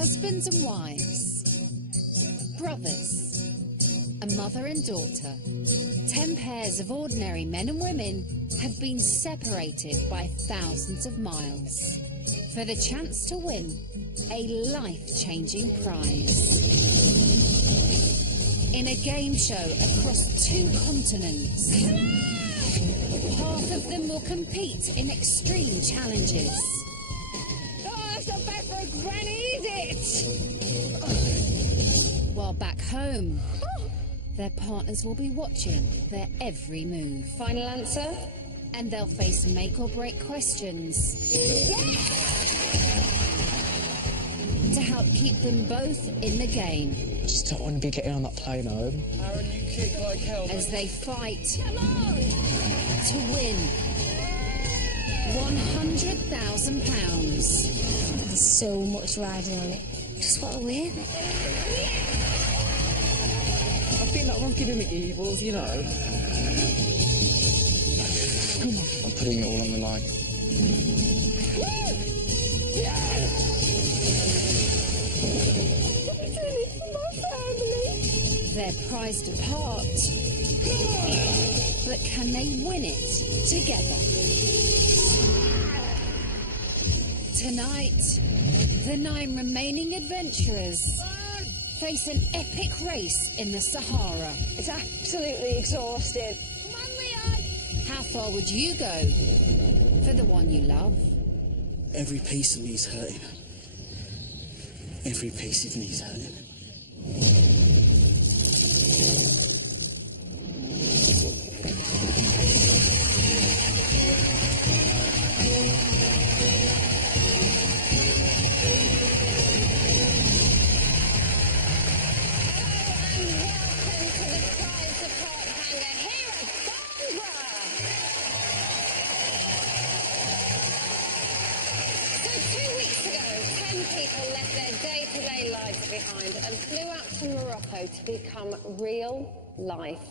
husbands and wives, brothers, a mother and daughter, 10 pairs of ordinary men and women have been separated by thousands of miles for the chance to win a life-changing prize. In a game show across 2 continents, half of them will compete in extreme challenges. Oh, that's not bad for a granny, is it? While back home, their partners will be watching their every move. Final answer? And they'll face make-or-break questions to help keep them both in the game. Just don't want to be getting on that plane home. Aaron, you kick like hell. As they fight to win £100,000. There's so much riding on it. Just want to win. I think that one's giving me evils, you know. I'm putting it all on the line. They're prized apart, but can they win it together? Tonight, the 9 remaining adventurers face an epic race in the Sahara. It's absolutely exhausting. Come on, Leon! How far would you go for the one you love? Every piece of me's hurting. Every piece of me's hurting. And flew out to Morocco to become real-life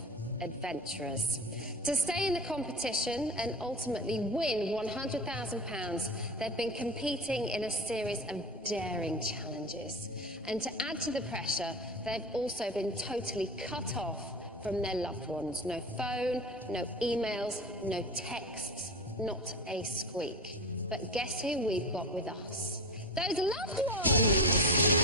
adventurers. To stay in the competition and ultimately win £100,000, they've been competing in a series of daring challenges. And to add to the pressure, they've also been totally cut off from their loved ones. No phone, no emails, no texts, not a squeak. But guess who we've got with us? Those loved ones!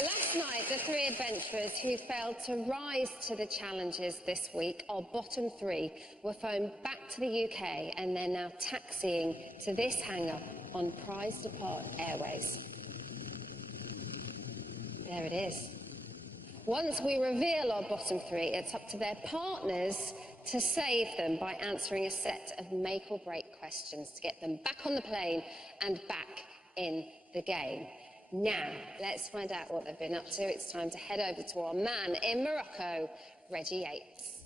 Last night, the 3 adventurers who failed to rise to the challenges this week, our bottom 3, were flown back to the UK and they're now taxiing to this hangar on Prized Apart Airways. There it is. Once we reveal our bottom 3, it's up to their partners to save them by answering a set of make-or-break questions to get them back on the plane and back in the game. Now, let's find out what they've been up to. It's time to head over to our man in Morocco, Reggie Yates.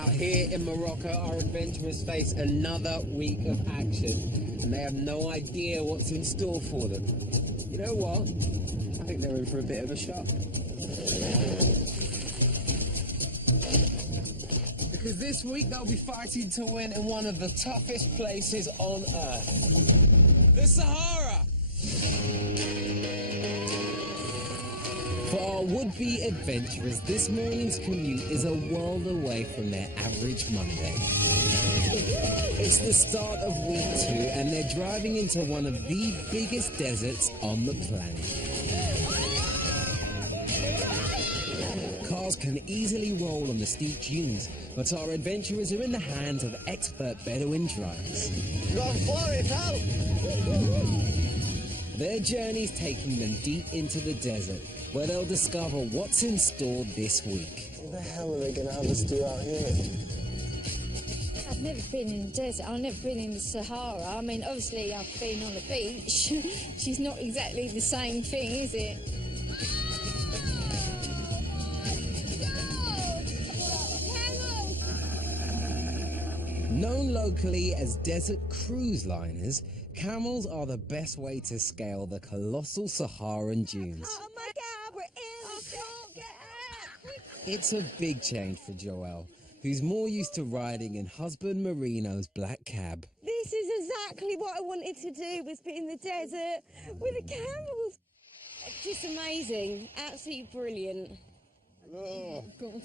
Out here in Morocco, our adventurers face another week of action, and they have no idea what's in store for them. You know what? I think they're in for a bit of a shock. Because this week they'll be fighting to win in one of the toughest places on Earth, the Sahara. For our would-be adventurers, this morning's commute is a world away from their average Monday. It's the start of week 2 and they're driving into one of the biggest deserts on the planet. Cars can easily roll on the steep dunes, but our adventurers are in the hands of expert Bedouin drivers. Go for it, pal! Their journey's taking them deep into the desert, where they'll discover what's in store this week. What the hell are they going to have us do out here? I've never been in the desert. I've never been in the Sahara. I mean, obviously I've been on the beach. She's not exactly the same thing, is it? Known locally as desert cruise liners, camels are the best way to scale the colossal Saharan dunes. Oh my God, we're in the It's a big change for Joelle, who's more used to riding in husband Marino's black cab. This is exactly what I wanted to do, was be in the desert with the camels. Just amazing, absolutely brilliant. Oh. God.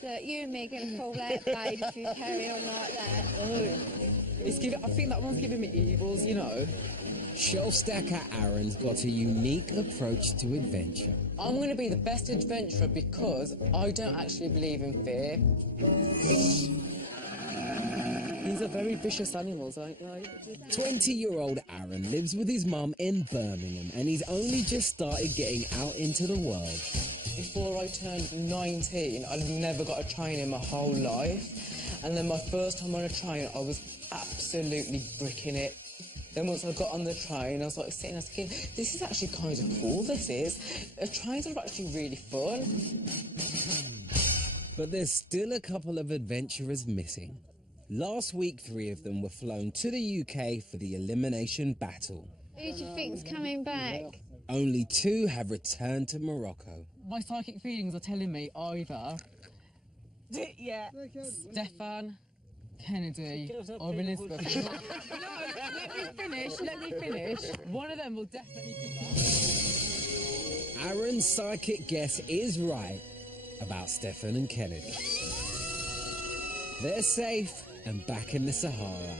Look, you and me are going to fall out, babe, if you carry on like that. I think that one's giving me evils, you know. Shelf stacker Aaron's got a unique approach to adventure. I'm going to be the best adventurer because I don't actually believe in fear. These are very vicious animals, aren't they? 20-year-old Aaron lives with his mum in Birmingham and he's only just started getting out into the world. Before I turned 19, I'd never got a train in my whole life. And then my first time on a train, I was absolutely bricking it. Then once I got on the train, I was like sitting there thinking, this is actually kind of cool, this is. Trains are actually really fun. But there's still a couple of adventurers missing. Last week, 3 of them were flown to the UK for the elimination battle. Who do you think's coming back? Only 2 have returned to Morocco. My psychic feelings are telling me either Stefan, Kennedy or Elizabeth. No, let me finish. One of them will definitely be back. Aaron's psychic guess is right about Stefan and Kennedy. They're safe and back in the Sahara.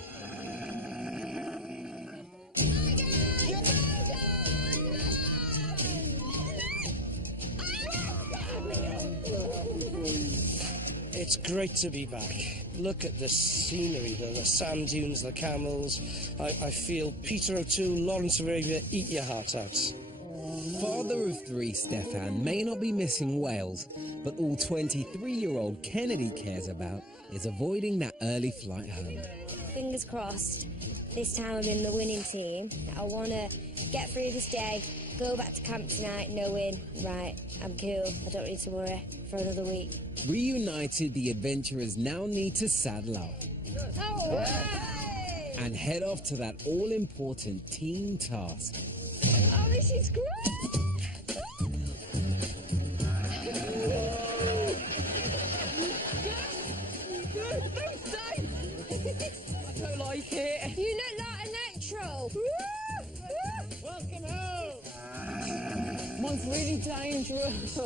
It's great to be back. Look at the scenery, the sand dunes, the camels. I feel Peter O'Toole, Lawrence Arabia, eat your heart out. Father of 3, Stefan, may not be missing Wales, but all 23-year-old Kennedy cares about is avoiding that early flight home. Fingers crossed, this time I'm in the winning team. I want to get through this day, go back to camp tonight knowing, right, I'm cool, I don't need to worry for another week. Reunited, the adventurers now need to saddle up and head off to that all-important team task. Oh, this is great! I don't like it. You look like a natural. Welcome home! One's really dangerous.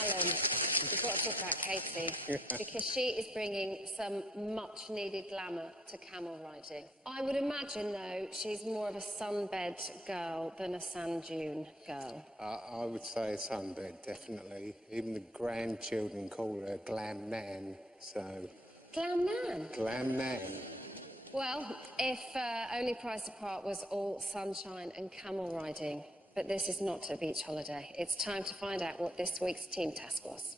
Alan, we've got to talk about Katie, because she is bringing some much-needed glamour to camel riding. I would imagine, though, she's more of a sunbed girl than a sand dune girl. I would say a sunbed, definitely. Even the grandchildren call her Glam Nan, so... Glam Nan? Glam Nan. Well, if Only Price Apart was all sunshine and camel riding, but this is not a beach holiday. It's time to find out what this week's team task was.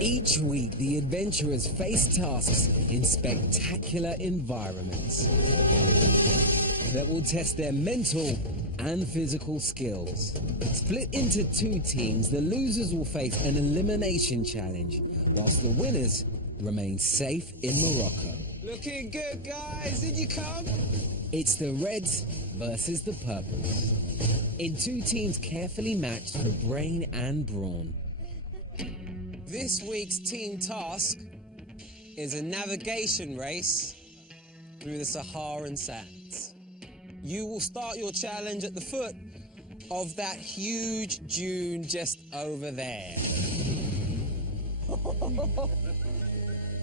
Each week, the adventurers face tasks in spectacular environments that will test their mental and physical skills. Split into 2 teams, the losers will face an elimination challenge, whilst the winners remain safe in Morocco. Looking good, guys. Did you come? It's the Reds versus the Purples, in 2 teams carefully matched for brain and brawn. This week's team task is a navigation race through the Saharan sands. You will start your challenge at the foot of that huge dune just over there.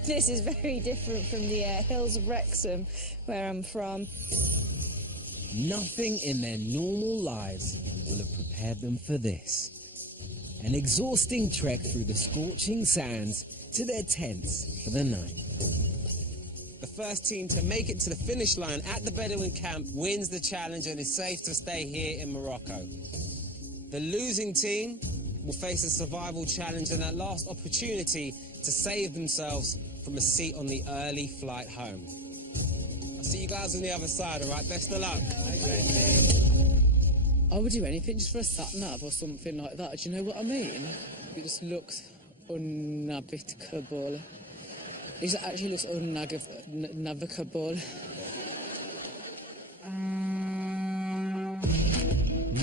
This is very different from the hills of Wrexham, where I'm from. Nothing in their normal lives will have prepared them for this. An exhausting trek through the scorching sands to their tents for the night. The first team to make it to the finish line at the Bedouin camp wins the challenge and is safe to stay here in Morocco. The losing team will face a survival challenge and that last opportunity to save themselves from a seat on the early flight home. I'll see you guys on the other side, all right? Best of luck. I would do anything just for a sat-nav or something like that. Do you know what I mean? It just looks unnavigable. It just actually looks unnavigable.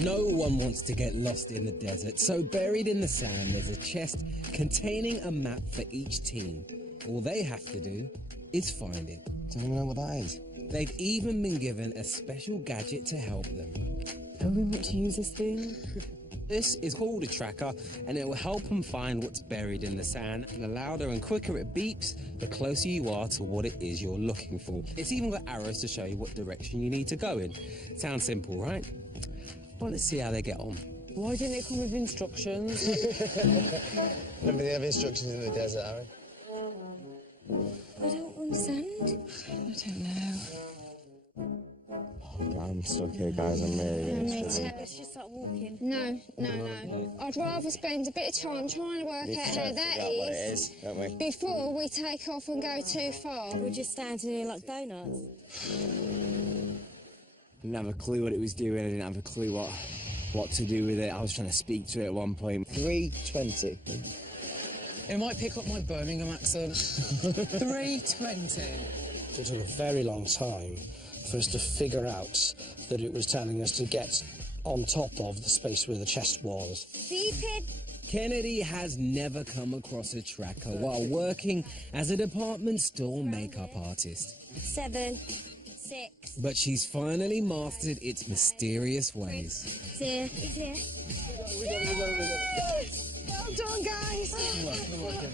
No one wants to get lost in the desert, so buried in the sand there's a chest containing a map for each team. All they have to do is find it. Don't even know what that is. They've even been given a special gadget to help them. Don't we want to use this thing? This is called a tracker, and it will help them find what's buried in the sand. And the louder and quicker it beeps, the closer you are to what it is you're looking for. It's even got arrows to show you what direction you need to go in. Sounds simple, right? Well, let's see how they get on. Why didn't it come with instructions? Remember they have instructions in the desert, Harry? I don't understand. I don't know. I'm stuck here, guys. I'm really Me too. Let's just start walking. No. I'd rather spend a bit of time trying to work out how that what it is is, don't we? before we take off and go too far. We're just standing here like donuts. I didn't have a clue what it was doing. I didn't have a clue what to do with it. I was trying to speak to it at one point. 3:20. It might pick up my Birmingham accent. 3:20. It took a very long time for us to figure out that it was telling us to get on top of the space where the chest was. Beeping. Kennedy has never come across a tracker while working as a department store makeup artist. 7, 6. But she's finally mastered its mysterious ways. It's here. It's here. Well done, guys.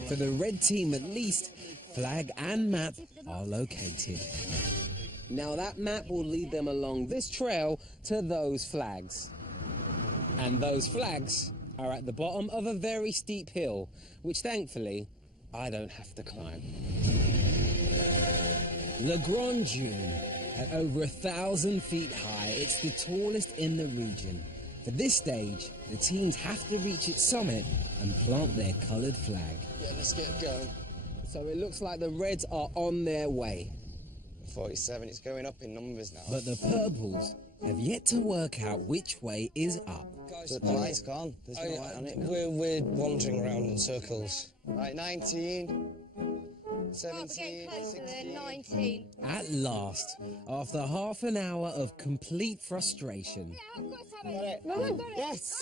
For the red team at least, flag and map are located. Now that map will lead them along this trail to those flags. And those flags are at the bottom of a very steep hill, which thankfully I don't have to climb. Le Grand Dune, at over 1,000 feet high, it's the tallest in the region. For this stage, the teams have to reach its summit and plant their coloured flag. Yeah, let's get going. So it looks like the Reds are on their way. 47, it's going up in numbers now. But the Purples have yet to work out which way is up. The light's gone. There's no light on it now. We're wandering around in circles. Right, 19, We're 17, getting closer 16. than 19. At last, after half an hour of complete frustration, Yes!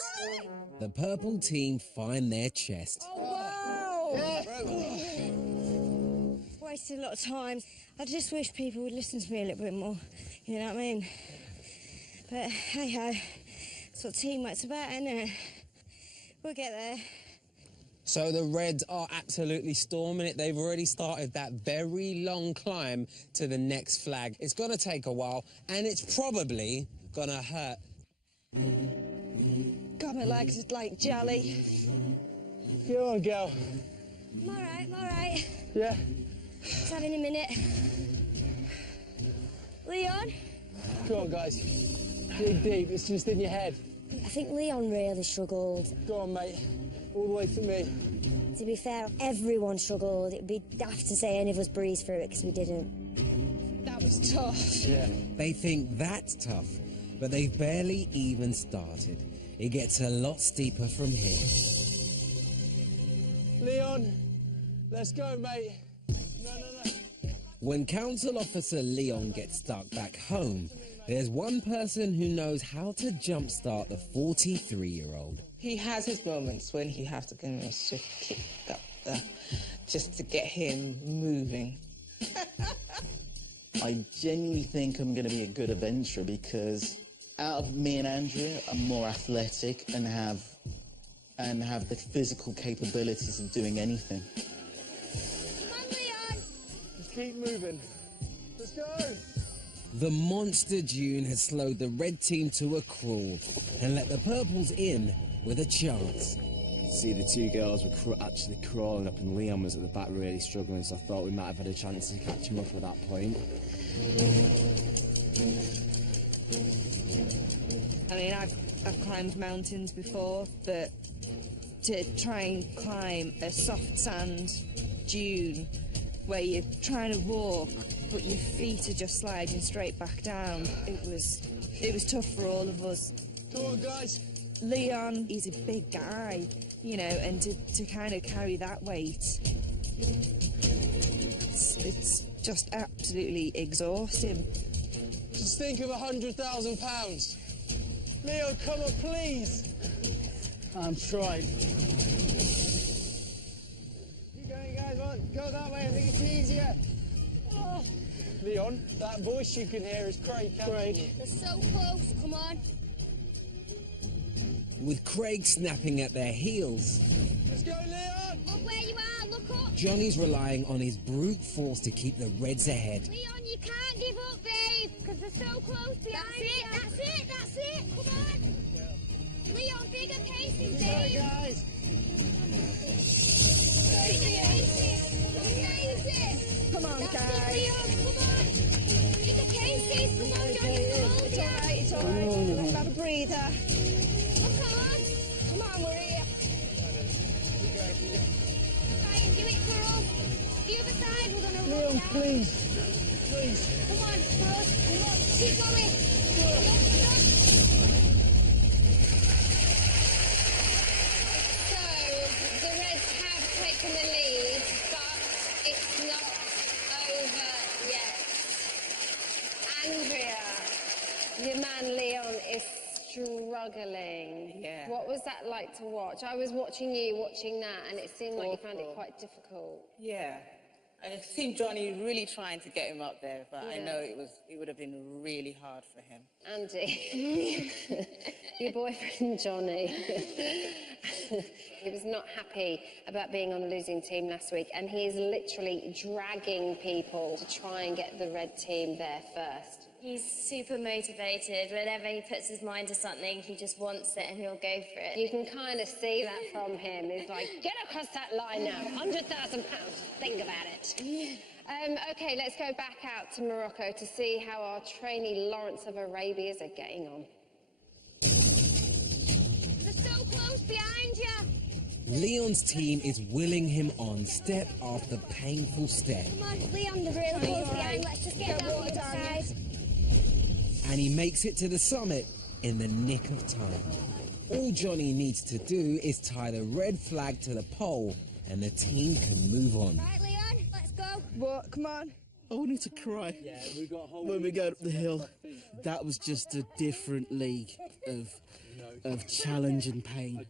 the Purple team find their chest. Wasted a lot of time. I just wish people would listen to me a little bit more. You know what I mean? But hey ho, that's what teamwork's about, isn't it? We'll get there. So the Reds are absolutely storming it. They've already started that very long climb to the next flag. It's going to take a while, and it's probably going to hurt. God, my legs are like jelly. Go on, girl. I'm all right. Yeah. Just having a minute. Leon? Go on, guys. Dig deep. It's just in your head. I think Leon really struggled. Go on, mate. All the way to me. To be fair, everyone struggled. It'd be daft to say any of us breezed through it because we didn't. That was tough. Yeah. They think that's tough, but they've barely even started. It gets a lot steeper from here. Leon, let's go, mate. No. When Council Officer Leon gets stuck back home, there's one person who knows how to jumpstart the 43-year-old. He has his moments when he has to kind of just kick up just to get him moving. I genuinely think I'm going to be a good adventurer because out of me and Andrea, I'm more athletic and have the physical capabilities of doing anything. Come on, Leon! Just keep moving. Let's go. The monster Dune has slowed the red team to a crawl and let the purples in with a chance. See, the two girls were actually crawling up and Leon was at the back really struggling, so I thought we might have had a chance to catch him up at that point. I mean, I've climbed mountains before, but to try and climb a soft sand dune where you're trying to walk, but your feet are just sliding straight back down, it was tough for all of us. Come on, guys. Leon, he's a big guy, you know, and to kind of carry that weight, it's just absolutely exhausting. Just think of £100,000. Leo, come on, please. I'm trying. Keep going, guys. Go that way. I think it's easier. Oh. Leon, that voice you can hear is Craig. Craig. They're so close. Come on. With Craig snapping at their heels, Let's go, Leon! Look where you are. Look up. Johnny's relying on his brute force to keep the Reds ahead. Leon, you can't give up, babe, because they're so close behind you. That's it. Come on. Leon, bigger paces, babe. Guys. Bigger paces. Amazing. Come on, That's guys. it, Leon. Come on. Bigger paces. Come on, Johnny. It's all right, it's all right. Have a breather. Come on. Come on, we're here. Try and do it for us. The other side, we're going to Leon, run down. please. Please. Come on, for us. Come on. Keep going. Stop. So, the Reds have taken the lead, but it's not over yet. Andrea, your man Leon is struggling. Yeah. What was that like to watch? I was watching you watching that, and it seemed like you found it quite difficult. Yeah. I seen Johnny really trying to get him up there, but I Yeah. know it would have been really hard for him. Andy, your boyfriend Johnny, he was not happy about being on a losing team last week, and he is literally dragging people to try and get the red team there first. He's super motivated. Whenever he puts his mind to something, he just wants it and he'll go for it. You can kind of see that from him. He's like, get across that line now, £100,000, think about it. Okay, let's go back out to Morocco to see how our trainee Lawrence of Arabia's are getting on. They're so close behind you. Leon's team is willing him on step after painful step. Come on, Leon, they're really close behind. Let's just get down the other side. And he makes it to the summit in the nick of time. All Johnny needs to do is tie the red flag to the pole and the team can move on. Right, Leon, let's go. What? Come on. I wanted to cry when we got up the hill. That was just a different league of challenge and pain.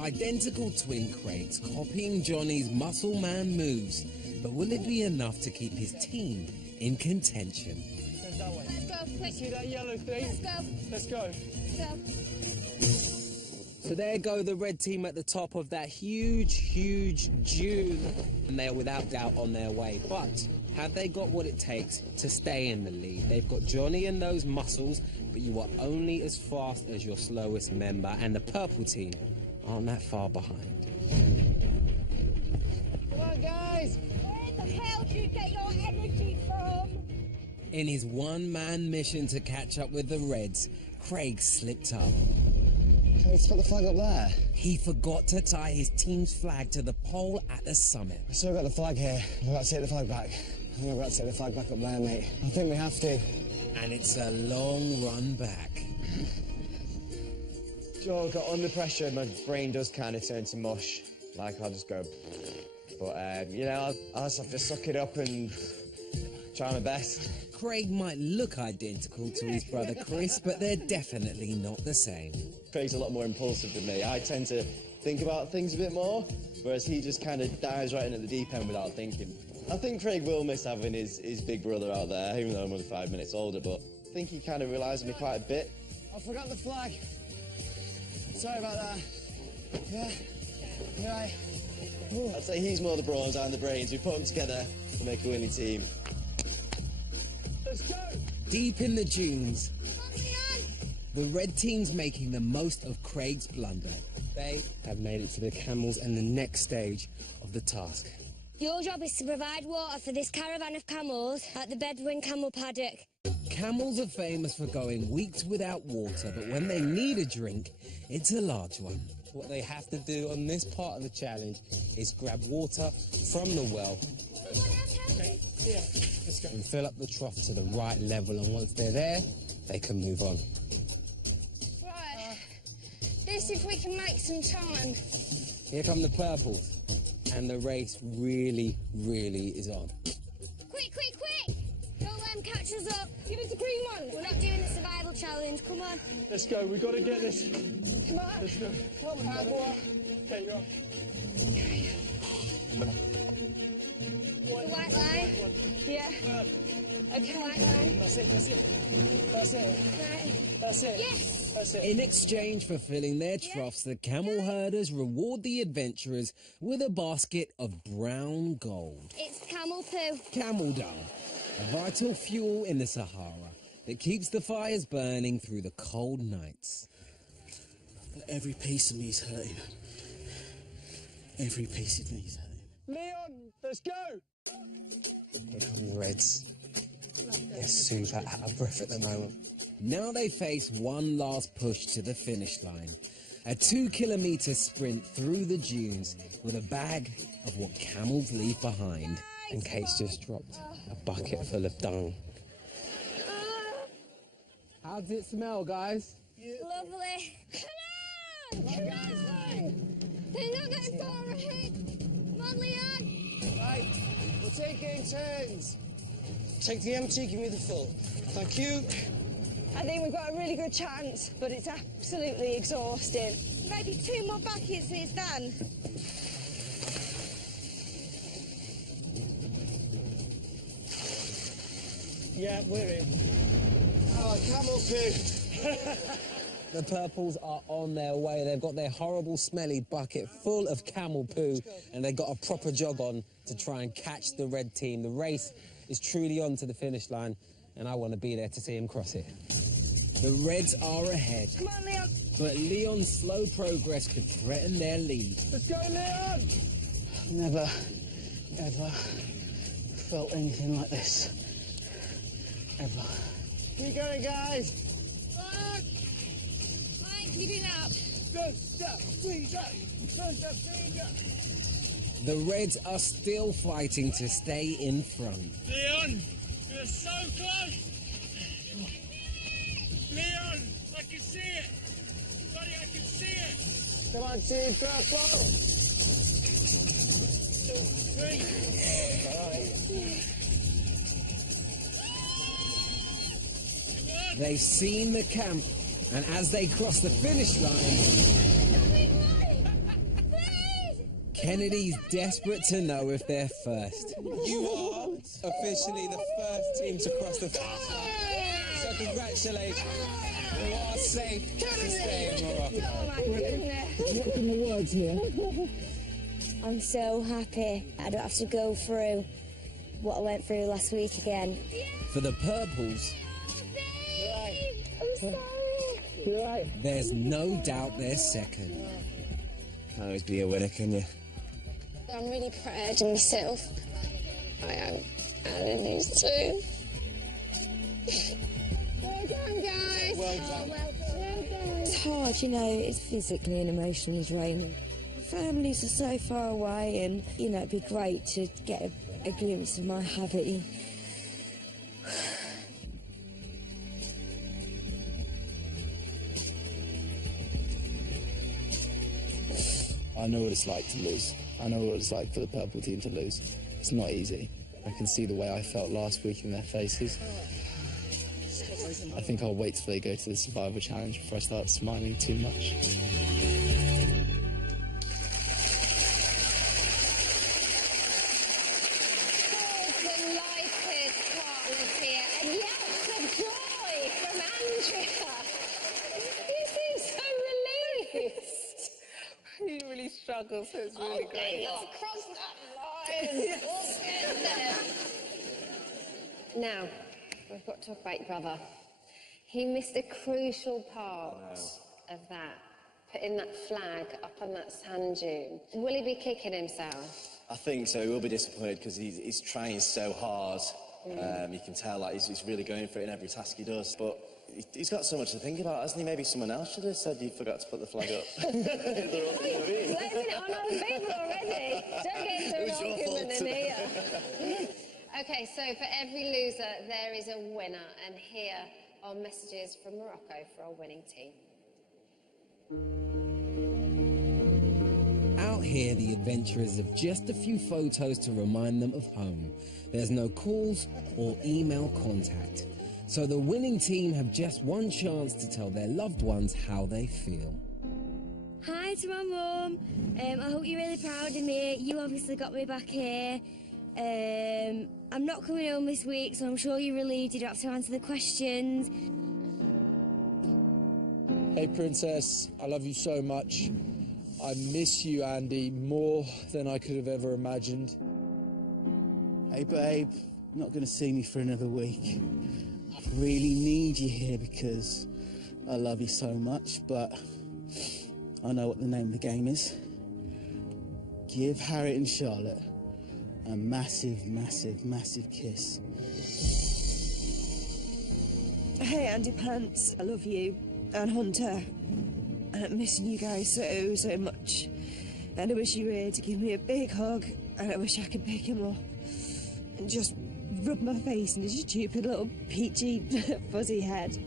Identical twin Craigs copying Johnny's muscle man moves, but will it be enough to keep his team in contention? Let's go, quick. See that yellow thing? Let's go. Let's go. Let's go. So there go the red team at the top of that huge dune, and they are without doubt on their way. But have they got what it takes to stay in the lead? They've got Johnny and those muscles, but you are only as fast as your slowest member, and the purple team aren't that far behind. Come on, guys. Where the hell do you get your energy from? In his one-man mission to catch up with the Reds, Craig slipped up. Can we put the flag up there? He forgot to tie his team's flag to the pole at the summit. I still got the flag here. We've got to take the flag back. I think I've got to take the flag back up there, mate. I think we have to. And it's a long run back. Joe, got under pressure, my brain does kind of turn to mush. Like, I'll just go... But, you know, I'll just have to suck it up and try my best. Craig might look identical to his brother Chris, but they're definitely not the same. Craig's a lot more impulsive than me. I tend to think about things a bit more, whereas he just kind of dives right in at the deep end without thinking. I think Craig will miss having his big brother out there, even though I'm only 5 minutes older, but I think he kind of relies on me quite a bit. I forgot the flag. Sorry about that. Yeah. Right. I'd say he's more the brawns and the brains. We put them together to make a winning team. Let's go. Deep in the dunes, the red team's making the most of Craig's blunder. They have made it to the camels and the next stage of the task. Your job is to provide water for this caravan of camels at the Bedouin camel paddock. Camels are famous for going weeks without water, but when they need a drink, it's a large one. What they have to do on this part of the challenge is grab water from the well and fill up the trough to the right level, and once they're there, they can move on. Let's see if we can make some time. Here come the purples. And the race really, really is on. Quick, quick, quick! Don't let him catch us up. Give us the green one. We're not doing the survival challenge. Come on. Let's go. We've got to get this. Come on. Let's go. Come on, boy. Okay, you're up. The white line. Yeah. Okay. White line. That's it, that's it. That's it. Right. That's it. Yes. That's it. In exchange for filling their troughs, the camel herders reward the adventurers with a basket of brown gold. It's camel poo. Camel dung, a vital fuel in the Sahara that keeps the fires burning through the cold nights. Every piece of me is hurting. Every piece of me is hurting. Leon, let's go. Here come the Reds. They're super out of breath at the moment. Now they face one last push to the finish line. A 2-kilometre sprint through the dunes with a bag of what camels leave behind. And Kate's just dropped a bucket full of dung. How does it smell, guys? Lovely. Come on! Come on! They're not that far ahead. Come on, Leon. Right, we'll take it in turns. Take the empty, give me the full. Thank you. I think we've got a really good chance, but it's absolutely exhausting. Maybe 2 more buckets and it's done. Yeah, we're in. Oh, camel poo. The purples are on their way. They've got their horrible, smelly bucket full of camel poo, and they've got a proper jog on to try and catch the red team. The race is truly on to the finish line, and I want to be there to see him cross it. The Reds are ahead, Come on, Leon. but Leon's slow progress could threaten their lead. Let's go, Leon. Never, ever felt anything like this. Ever. Keep going, guys. Right, keep it up. Don't stop, please. Don't stop, please. The Reds are still fighting to stay in front. Leon, you're so close. Leon, I can see it. Buddy, I can see it. Come on, team, purple. 2, 3. All right. They've seen the camp, and as they cross the finish line, Kennedy's desperate to know if they're first. You are officially the first team to cross the finish line. So congratulations. You are safe to stay in Morocco. Oh my goodness. What's in the words here? I'm so happy I don't have to go through what I went through last week again. For the purples, I'm sorry. You're right. there's no doubt they're second. Can't always be a winner, can you? I'm really proud of myself. I am. And these two. Well done, guys. Well done. Well done. It's hard, you know, it's physically and emotionally draining. Families are so far away and, you know, it'd be great to get a glimpse of my hubby. I know what it's like to lose. I know what it's like for the purple team to lose. It's not easy. I can see the way I felt last week in their faces. I think I'll wait till they go to the survival challenge before I start smiling too much. Delighted partners here, and yelps of joy from Andrea. You seem so released. He really struggles, so it's really great. You've crossed that line. Let's get there. Now, we've got to talk about your brother. He missed a crucial part of that, putting that flag up on that sand dune. Will he be kicking himself? I think so. He will be disappointed because he's trying so hard. You can tell like he's really going for it in every task he does. But he's got so much to think about, hasn't he? Maybe someone else should have said you forgot to put the flag up. Letting it on other people already. Don't get into an argument in here. Okay, so for every loser, there is a winner. And here are messages from Morocco for our winning team. out here, the adventurers have just a few photos to remind them of home. There's no calls or email contact. So the winning team have just one chance to tell their loved ones how they feel. Hi to my mum. I hope you're really proud of me. You obviously got me back here. I'm not coming home this week, so I'm sure you're relieved you don't have to answer the questions. Hey, Princess, I love you so much. I miss you, Andy, more than I could have ever imagined. Hey, babe, you're not going to see me for another week. I really need you here because I love you so much, but I know what the name of the game is. Give Harriet and Charlotte a massive, massive, massive kiss. Hey, Andy Pants, I love you. And Hunter, I'm missing you guys so, so much. And I wish you were here to give me a big hug, and I wish I could pick him up and just rub my face in his stupid little peachy fuzzy head.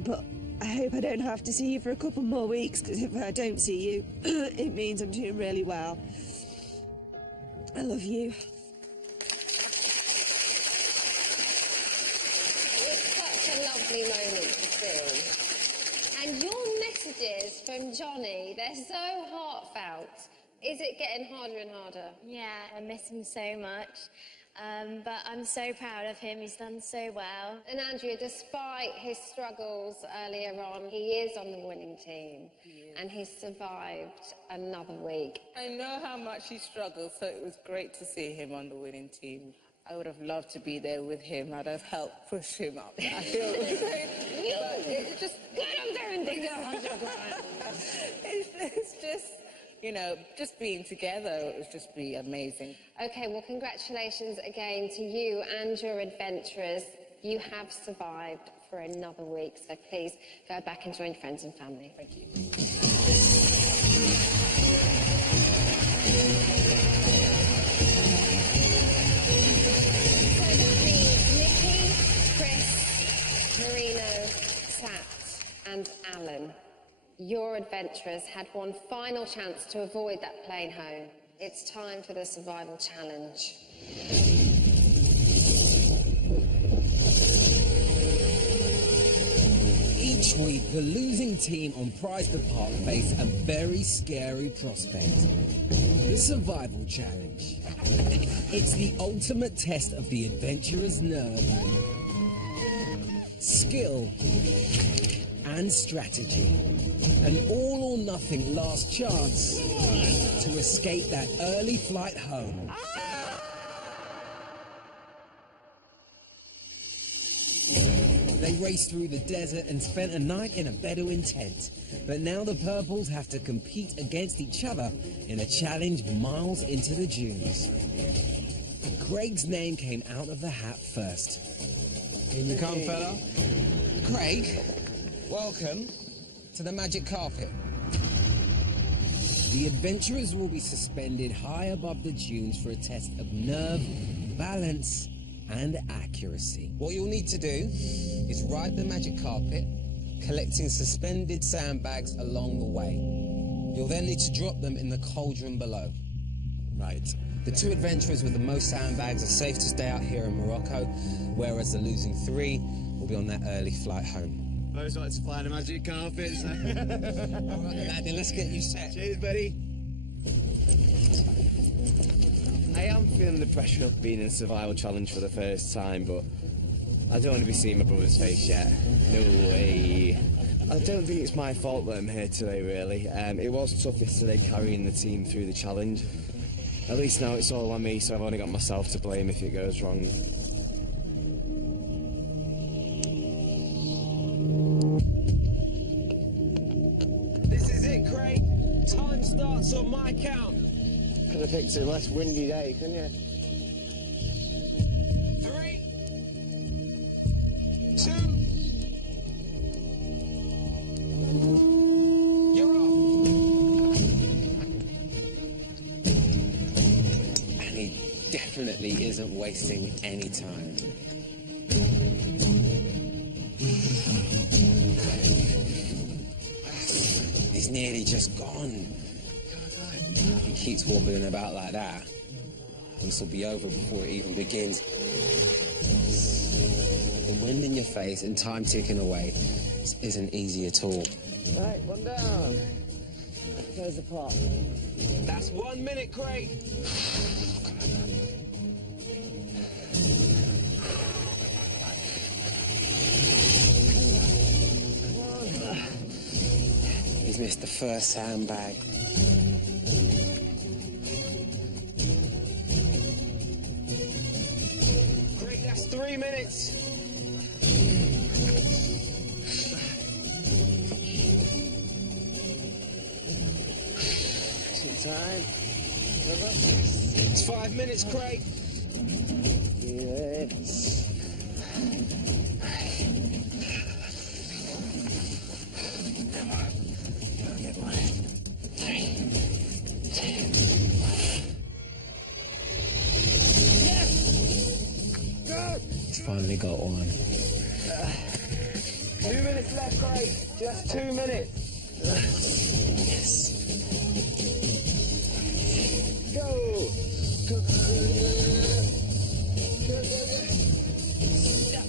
But I hope I don't have to see you for a couple more weeks, because if I don't see you, it means I'm doing really well. I love you. Such a lovely moment to film. And your messages from Johnny, they're so heartfelt. Is it getting harder and harder? Yeah, I miss him so much. But I'm so proud of him. He's done so well. And Andrea, despite his struggles earlier on, he is on the winning team. And he's survived another week. I know how much he struggled, so it was great to see him on the winning team. I would have loved to be there with him. I'd have helped push him up. I feel it's just get him there and dig It's just, you know, just being together, it would just be amazing. Okay, well, congratulations again to you and your adventurers. You have survived for another week, so please go back and join friends and family. Thank you. And Alan, your adventurers had one final chance to avoid that plane home. It's time for the survival challenge. Each week, the losing team on Prize the Park face a very scary prospect. The survival challenge. It's the ultimate test of the adventurer's nerve, skill, and strategy. An all-or-nothing last chance to escape that early flight home. They raced through the desert and spent a night in a Bedouin tent. But now the Purples have to compete against each other in a challenge miles into the dunes. Craig's name came out of the hat first. In you come, fella. Craig, welcome to the magic carpet. The adventurers will be suspended high above the dunes for a test of nerve, balance, and accuracy. What you'll need to do is ride the magic carpet, collecting suspended sandbags along the way. You'll then need to drop them in the cauldron below. Right. The two adventurers with the most sandbags are safe to stay out here in Morocco, whereas the losing three will be on their early flight home. Those like to fly the magic carpet, so... All right, then, lad, then let's get you set. Cheers, buddy. I am feeling the pressure of being in a survival challenge for the first time, but I don't want to be seeing my brother's face yet. No way. I don't think it's my fault that I'm here today, really. It was tough yesterday carrying the team through the challenge. At least now it's all on me, so I've only got myself to blame if it goes wrong. This is it, Craig. Time starts on my count. Could have picked a less windy day, couldn't you? 3, 2, you're off. And he definitely isn't wasting any time. He's nearly just gone. He keeps wobbling about like that. This will be over before it even begins. The wind in your face and time ticking away isn't easy at all. Right, one down. There's the pot. That's 1 minute, Craig. He's missed the first sandbag. Craig, that's 3 minutes. Time. It's 5 minutes, Craig. Good. Come on. Go get one. 3, 2. Yes! Go! He's finally got one. 2 minutes left, Craig. Just 2 minutes. Yes. Go! Go! Go, go, go. Yeah.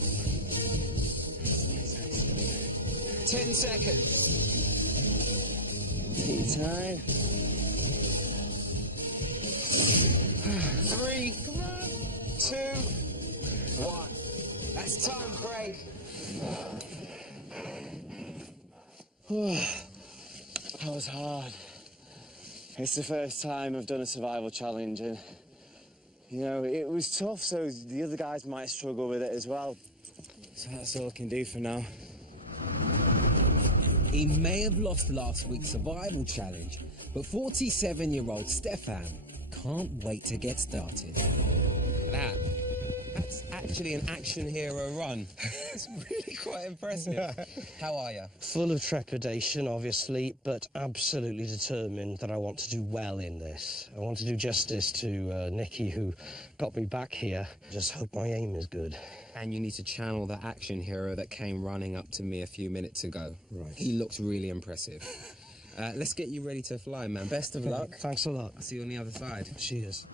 10 seconds. Tea time. 3, 2, 1. That's time, Craig. That was hard. It's the first time I've done a survival challenge, and, you know, it was tough, so the other guys might struggle with it as well. So that's all I can do for now. He may have lost last week's survival challenge, but 47-year-old Stefan can't wait to get started. That's actually an action hero run. It's really quite impressive. How are you? Full of trepidation, obviously, but absolutely determined that I want to do well in this. I want to do justice to Nikki, who got me back here. Just hope my aim is good. And you need to channel that action hero that came running up to me a few minutes ago. Right. He looks really impressive. Let's get you ready to fly, man. Best of luck. Thanks a lot. I'll see you on the other side. Cheers.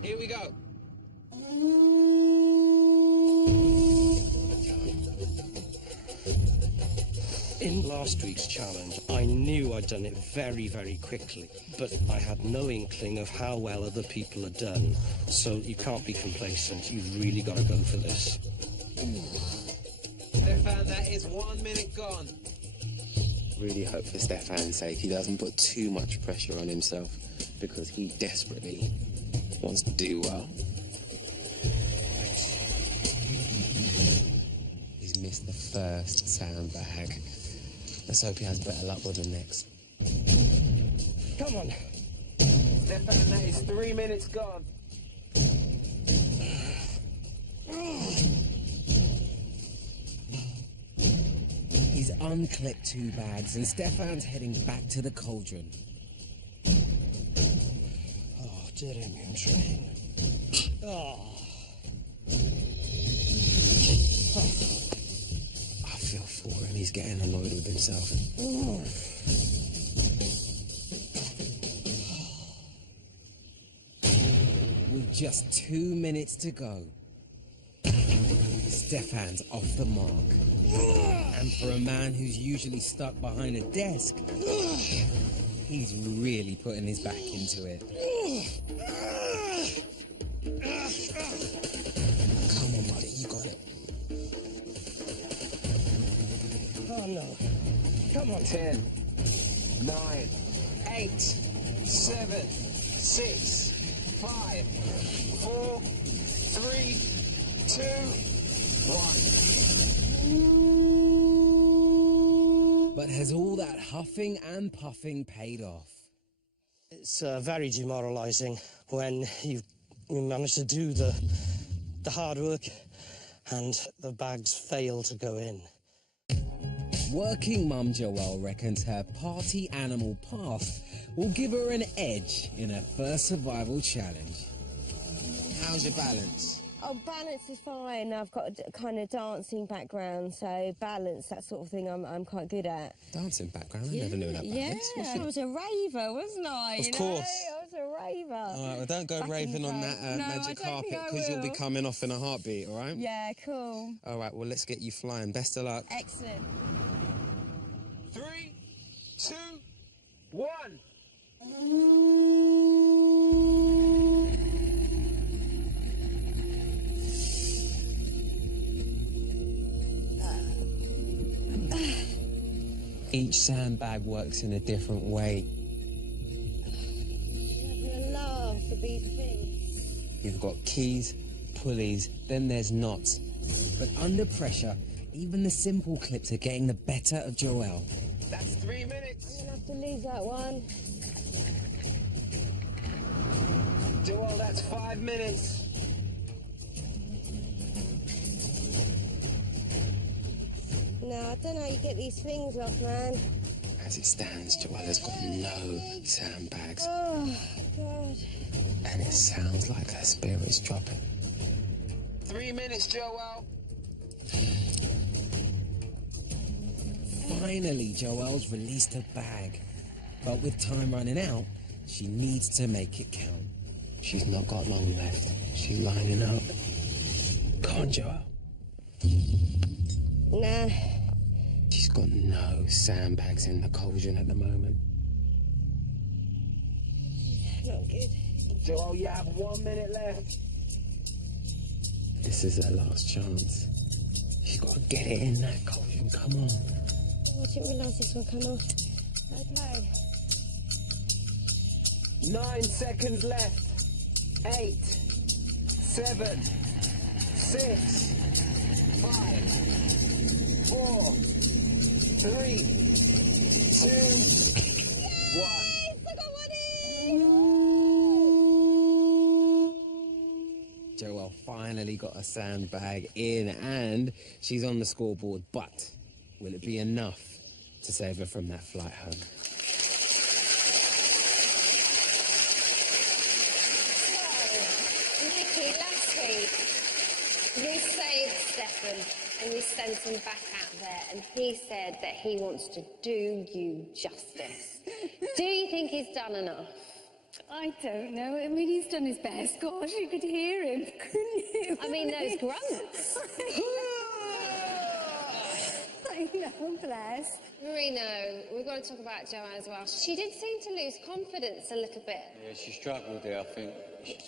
Here we go. In last week's challenge, I knew I'd done it very, very quickly, but I had no inkling of how well other people had done. So you can't be complacent. You've really got to go for this. Stefan, that is 1 minute gone. Really hope for Stefan's sake he doesn't put too much pressure on himself, because he desperately wants to do well. He's missed the first sandbag. Let's hope he has better luck with the next. Come on. Stefan, that is 3 minutes gone. He's unclipped 2 bags and Stefan's heading back to the cauldron. Oh, dear immune train. Oh. I feel for him. He's getting annoyed with himself. With just 2 minutes to go, Stefan's off the mark. And for a man who's usually stuck behind a desk, he's really putting his back into it. Come on, buddy, you got it. Oh, no. Come on. 10, 9, 8, 7, 6, 5, 4, 3, 2, 1. But has all that huffing and puffing paid off? It's very demoralising when you manage to do the hard work and the bags fail to go in. Working Mum Joelle reckons her party animal pass will give her an edge in her first survival challenge. How's your balance? Oh, balance is fine. I've got a kind of dancing background, so balance, that sort of thing, I'm quite good at. Dancing background? I never knew that. Yeah, I was a raver, wasn't I? Of you course. Know? I was a raver. All right, well, don't go Back in raving the on day. that No, magic I don't carpet, think I because you'll be will. coming off in a heartbeat, all right? Yeah, cool. All right, well, let's get you flying. Best of luck. Excellent. 3, 2, 1. Each sandbag works in a different way. I love the these things. You've got keys, pulleys, then there's knots. But under pressure, even the simple clips are getting the better of Joelle. That's 3 minutes. I'm gonna have to lose that one. Joelle, that's 5 minutes. No, I don't know how you get these things off, man. As it stands, Joella's got no sandbags. Oh, God. And it sounds like her spirit's dropping. 3 minutes, Joelle. Finally, Joelle's released her bag. But with time running out, she needs to make it count. She's not got long left. She's lining up. Come on, Joelle. Nah. She's got no sandbags in the cauldron at the moment. Not good. Joelle, you have 1 minute left. This is her last chance. She's got to get it in that cauldron. Come on. Oh, I didn't realise this would come off. Okay. 9 seconds left. 8, 7, 6, 5, 4, 3, 2, 1. Joelle finally got a sandbag in and she's on the scoreboard. But will it be enough to save her from that flight home? Nicky, last week we saved Stefan and we sent him back out there, and he said that he wants to do you justice. Do you think he's done enough? I don't know. I mean, he's done his best. Gosh, you could hear him, couldn't you? I mean, those grunts. I know, bless. Marino, we've got to talk about Joanne as well. She did seem to lose confidence a little bit. Yeah, she struggled there, I think.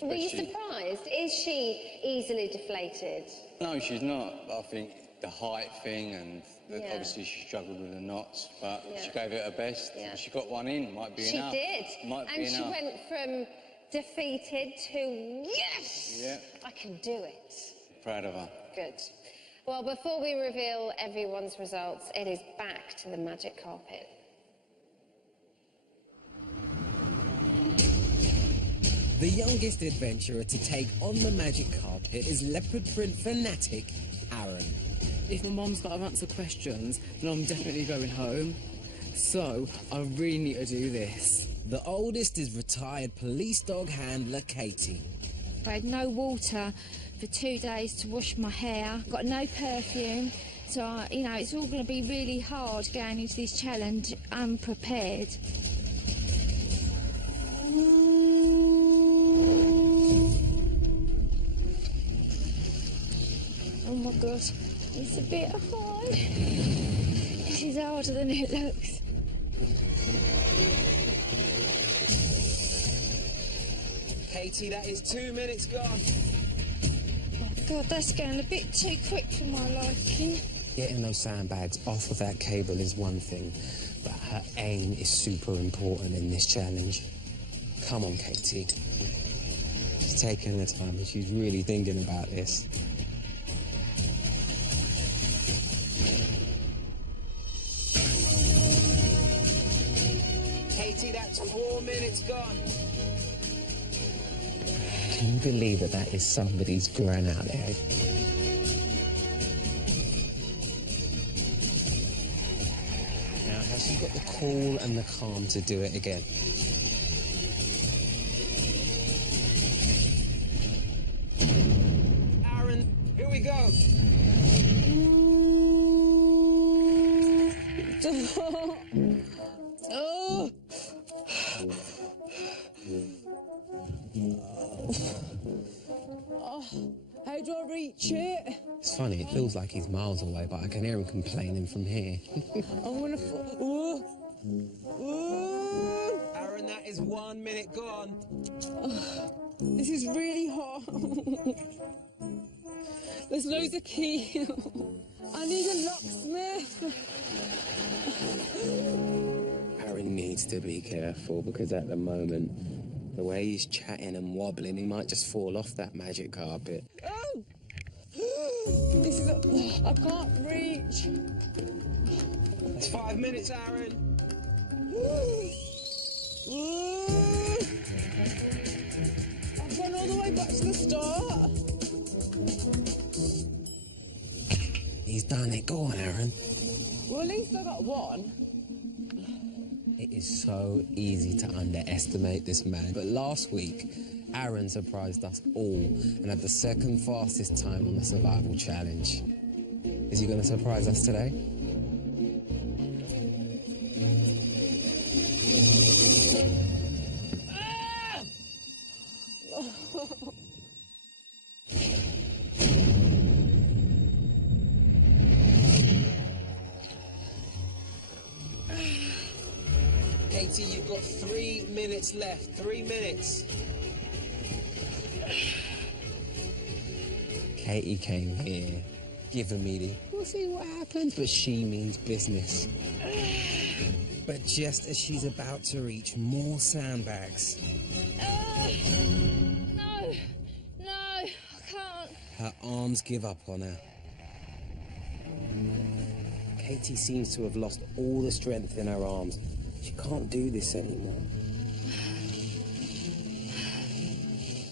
Were you surprised? Is she easily deflated? No, she's not. I think the height thing and Yeah. obviously she struggled with the knots, but Yeah. she gave it her best. Yeah. She got one in, might be She enough. did. Might And be she enough. went from defeated to yes! Yeah, I can do it. proud of her. Good. Well, before we reveal everyone's results, it is back to the magic carpet. The youngest adventurer to take on the magic carpet is leopard print fanatic Aaron. If my mum's got to answer questions, then I'm definitely going home. So, I really need to do this. The oldest is retired police dog handler Katie. I had no water for 2 days to wash my hair, got no perfume, so, it's all going to be really hard going into this challenge unprepared. Oh my God, it's a bit hard. This is harder than it looks. Katie, that is 2 minutes gone. Oh God, that's going a bit too quick for my liking. Getting those sandbags off of that cable is one thing, but her aim is super important in this challenge. Come on, Katie. She's taking her time and she's really thinking about this. Katie, that's 4 minutes gone. Can you believe that that is somebody's gran out there? Now, has she got the cool and the calm to do it again? Oh! Oh, how do I reach it? It's funny, it feels like he's miles away, but I can hear him complaining from here. I'm gonna fall. Aaron, that is 1 minute gone. This is really hard. There's loads of key. I need a locksmith. Aaron needs to be careful because at the moment, the way he's chatting and wobbling, he might just fall off that magic carpet. Oh! This is I can't reach. It's 5 minutes, Aaron. I've gone all the way back to the start. He's done it. Go on, Aaron. Well, at least I got one. It is so easy to underestimate this man. But last week, Aaron surprised us all and had the second fastest time on the survival challenge. Is he going to surprise us today? Katie, you've got 3 minutes left. 3 minutes. Katie came here, giving me the, we'll see what happens, but she means business. But just as she's about to reach more sandbags, No, I can't. her arms give up on her. Katie seems to have lost all the strength in her arms. She can't do this anymore.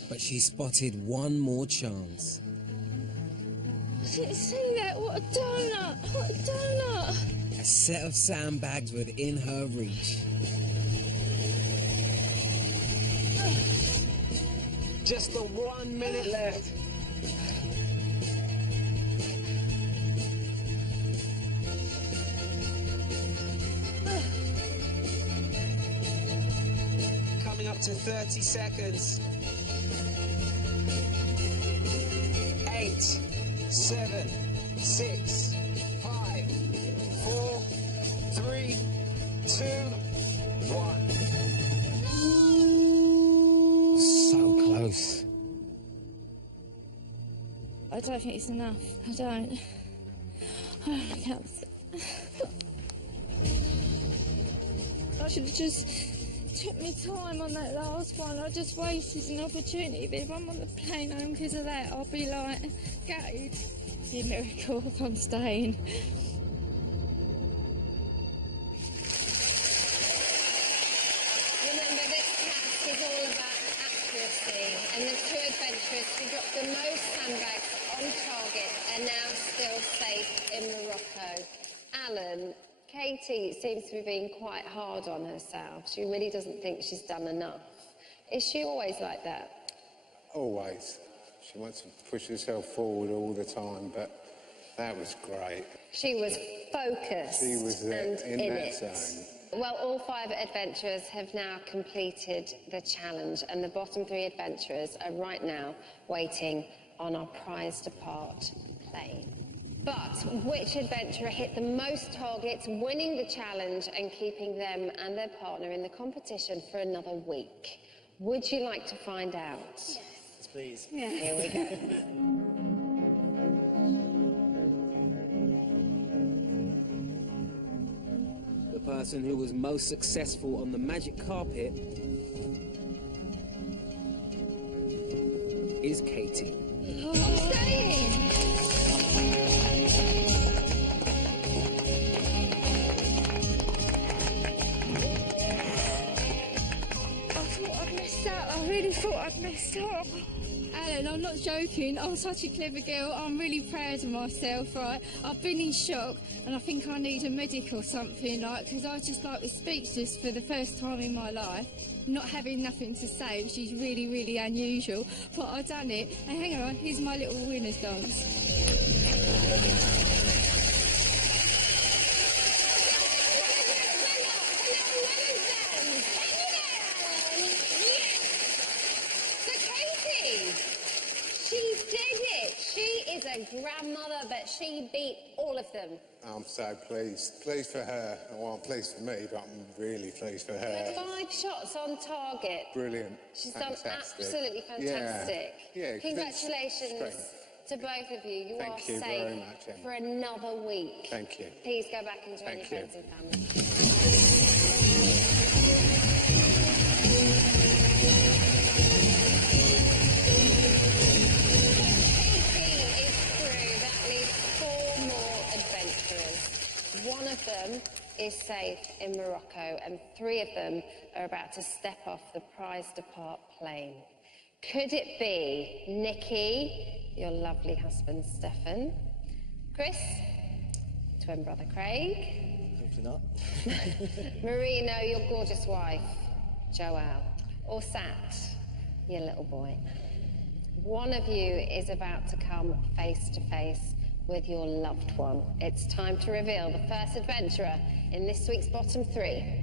But she spotted one more chance. I didn't see that. What a donut. What a donut. A set of sandbags within her reach. Just the 1 minute left. Coming up to 30 seconds. 8, 7, 6, 5, 4, 3, 2, 1. So close. I don't think it's enough. I don't. I should have just took my time on that last one. I just wasted an opportunity. But if I'm on the plane home because of that, I'll be like gutted. It's a miracle if I'm staying. Remember, this task is all about accuracy, and the two adventurers who dropped the most sandbags on target are now still safe in Morocco. Alan, Katie seems to be being quite hard on herself. She really doesn't think she's done enough. Is she always like that? Always. She wants to push herself forward all the time, but that was great. She was focused She was and in in that it. zone. Well, all 5 adventurers have now completed the challenge, and the bottom 3 adventurers are right now waiting on our prize depart plane. But which adventurer hit the most targets, winning the challenge and keeping them and their partner in the competition for another week? Would you like to find out? Yes, please. Yeah. Here we go. The person who was most successful on the magic carpet is Katie. I'm staying. I really thought I'd messed up. Alan, I'm not joking. I'm such a clever girl. I'm really proud of myself, right? I've been in shock and I think I need a medic or something, like, because I just was speechless for the first time in my life. Not having nothing to say, which is really, really unusual. But I done it. And hang on, here's my little winner's dance. beat all of them. I'm so pleased. Pleased for her. Well, I'm pleased for me, but I'm really pleased for her. 5 shots on target. Brilliant. She's Fantastic. done absolutely fantastic. Yeah. Congratulations Strength. to both of you. You are Thank you safe very much, Emma. for another week. Thank you. Please go back and join your Thank you. friends and family. One of them is safe in Morocco and 3 of them are about to step off the prize-depart plane. Could it be Nikki, your lovely husband Stefan, Chris, twin brother Craig, Hopefully not. Marino, your gorgeous wife, Joelle, or Sat, your little boy? One of you is about to come face to face with your loved one. It's time to reveal the first adventurer in this week's bottom 3.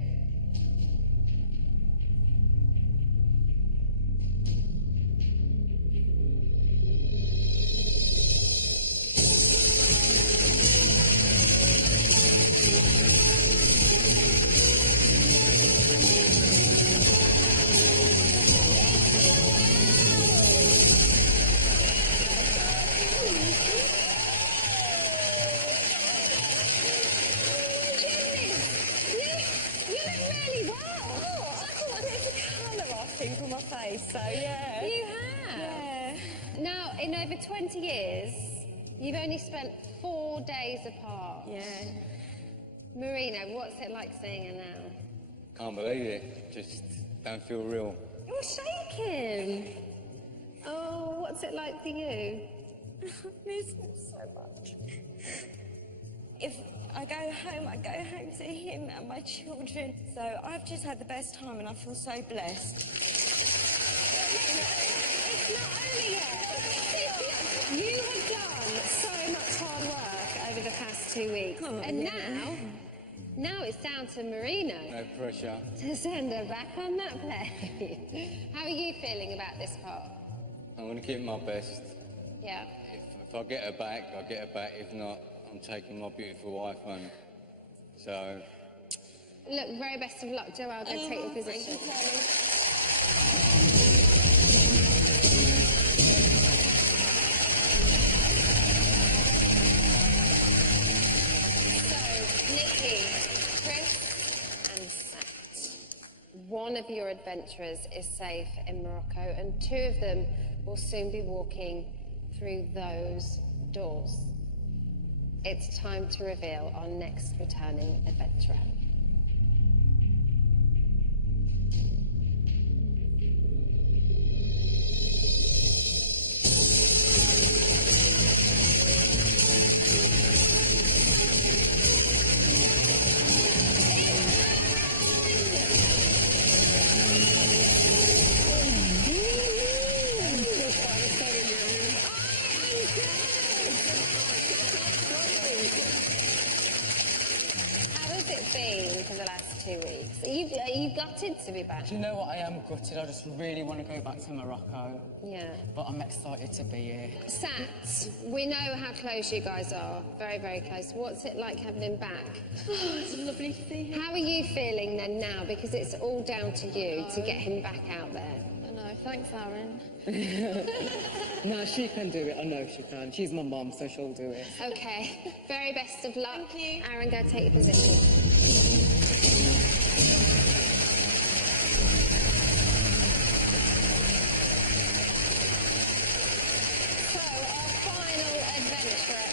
So, yeah. You have? Yeah. Now, in over 20 years, you've only spent 4 days apart. Yeah. Marino, what's it like seeing her now? Can't believe it. Just don't feel real. You're shaking. Oh, what's it like for you? I miss him so much. If I go home to him and my children. So I've just had the best time and I feel so blessed. It's not only yet. You have done so much hard work over the past 2 weeks. And now it's down to Marino. No pressure. To send her back on that plane. How are you feeling about this part? I'm going to give it my best. Yeah. If I get her back, I'll get her back. If not, I'm taking my beautiful wife home. So... Look, very best of luck, Joe. I'll go take your position. Nikki, Chris and Sat. One of your adventurers is safe in Morocco and 2 of them will soon be walking through those doors. It's time to reveal our next returning adventurer. For the last 2 weeks. Are you gutted to be back? Do you know what? I am gutted. I just really want to go back to Morocco. Yeah. But I'm excited to be here. Sat, we know how close you guys are. Very, very close. What's it like having him back? Oh, it's lovely to see him. How are you feeling then now? Because it's all down to you to get him back out there. I know. Thanks, Aaron. No, she can do it. I know she can. She's my mum, so she'll do it. Okay. Very best of luck. Thank you. Aaron, go take your position.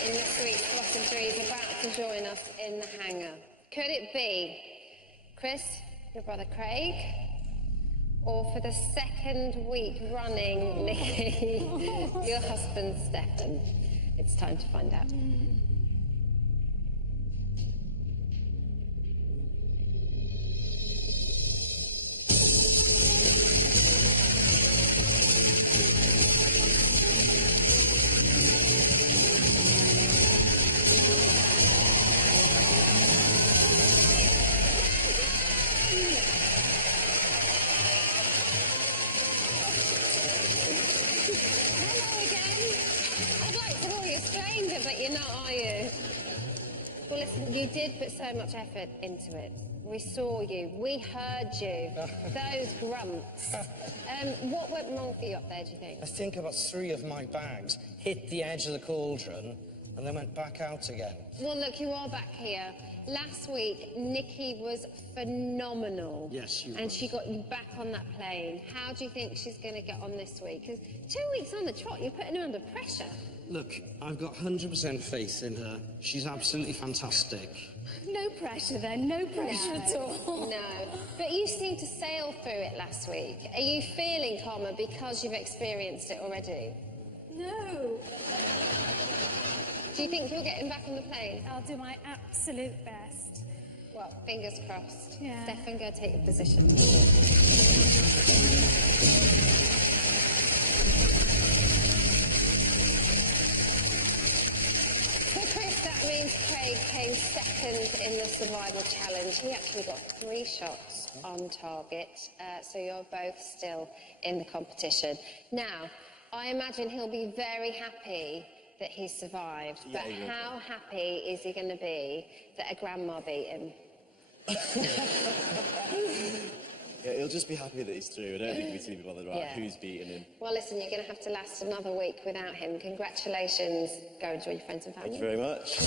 In this week's Bottom 3 is about to join us in the hangar. Could it be Chris, your brother Craig, or for the 2nd week running, Nikki, your husband Stefan? It's time to find out. But you're not, are you? You did put so much effort into it. We saw you. We heard you. Those grunts. What went wrong for you up there, do you think? I think about 3 of my bags hit the edge of the cauldron and then went back out again. Well, look, you are back here. Last week, Nikki was phenomenal. Yes, you And was. she got you back on that plane. How do you think she's going to get on this week? Because 2 weeks on the trot, you're putting her under pressure. Look, I've got 100% faith in her. She's absolutely fantastic. No pressure then, no pressure at all. No. But you seemed to sail through it last week. Are you feeling calmer because you've experienced it already? No. Do you think you'll get him back on the plane? I'll do my absolute best. Well, fingers crossed. Yeah. Stefan, go take your position. For Chris, that means Craig came second in the survival challenge. He actually got 3 shots on target, so you're both still in the competition. Now, I imagine he'll be very happy that he survived, but how happy is he going to be that a grandma beat him? Yeah, he'll just be happy that he's through. I don't think we need to be bothered about Yeah. who's beating him. Well, listen, you're going to have to last another week without him. Congratulations. Go enjoy your friends and family. Thank you very much.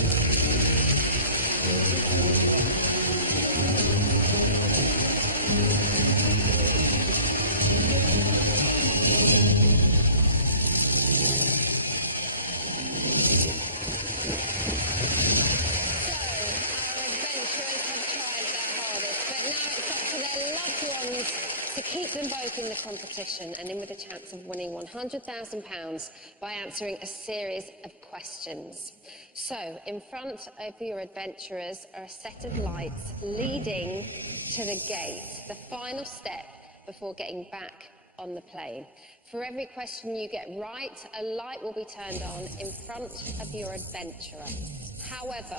To keep them both in the competition and in with a chance of winning £100,000 by answering a series of questions. So, in front of your adventurers are a set of lights leading to the gate, the final step before getting back on the plane. For every question you get right, a light will be turned on in front of your adventurer. However,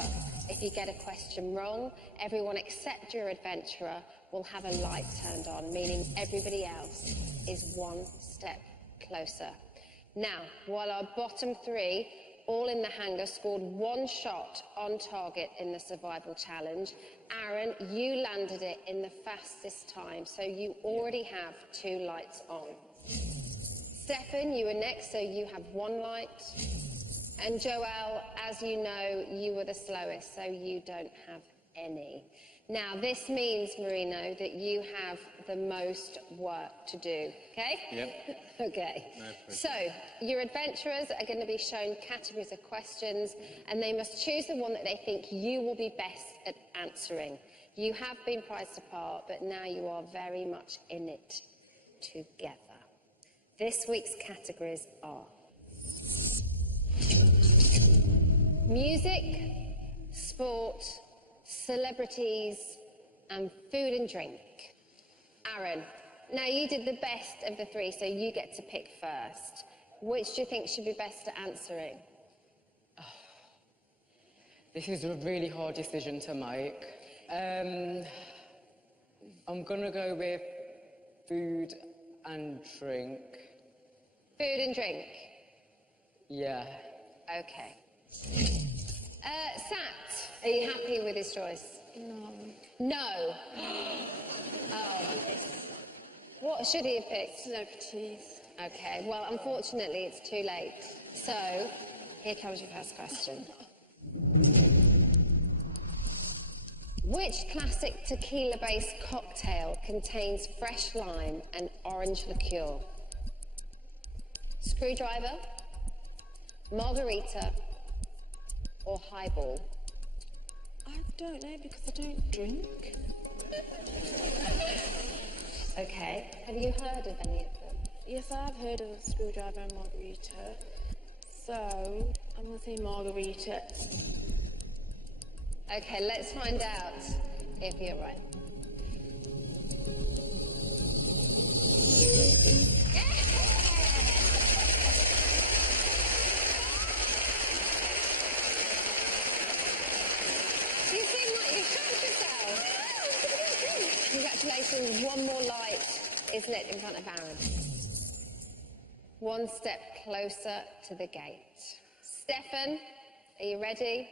if you get a question wrong, everyone except your adventurer will have a light turned on, meaning everybody else is 1 step closer. Now, while our bottom 3, all in the hangar, scored 1 shot on target in the survival challenge, Aaron, you landed it in the fastest time, so you already have 2 lights on. Stefan, you were next, so you have 1 light. And Joelle, as you know, you were the slowest, so you don't have any. Now, this means, Marino, that you have the most work to do, okay? Yep. Okay. No problem. So, your adventurers are going to be shown categories of questions, and they must choose the one that they think you will be best at answering. You have been prized apart, but now you are very much in it together. This week's categories are music, sport, celebrities, and food and drink. Aaron, now you did the best of the 3, so you get to pick first. Which do you think should be best at answering? This is a really hard decision to make. I'm gonna go with food and drink. Food and drink? Yeah. Okay. Sat, are you happy with his choice? No. No? Oh. What should he have picked? Celebrities. Okay, well, unfortunately, it's too late. So, here comes your first question. Which classic tequila-based cocktail contains fresh lime and orange liqueur? Screwdriver, margarita, or highball? I don't know because I don't drink. Okay. Have you heard of any of them? Yes, I have heard of Screwdriver and Margarita. So, I'm going to say Margarita. Okay, let's find out if you're right. You seem like you've changed yourself. Congratulations, 1 more light is lit in front of Aaron. 1 step closer to the gate. Stefan, are you ready?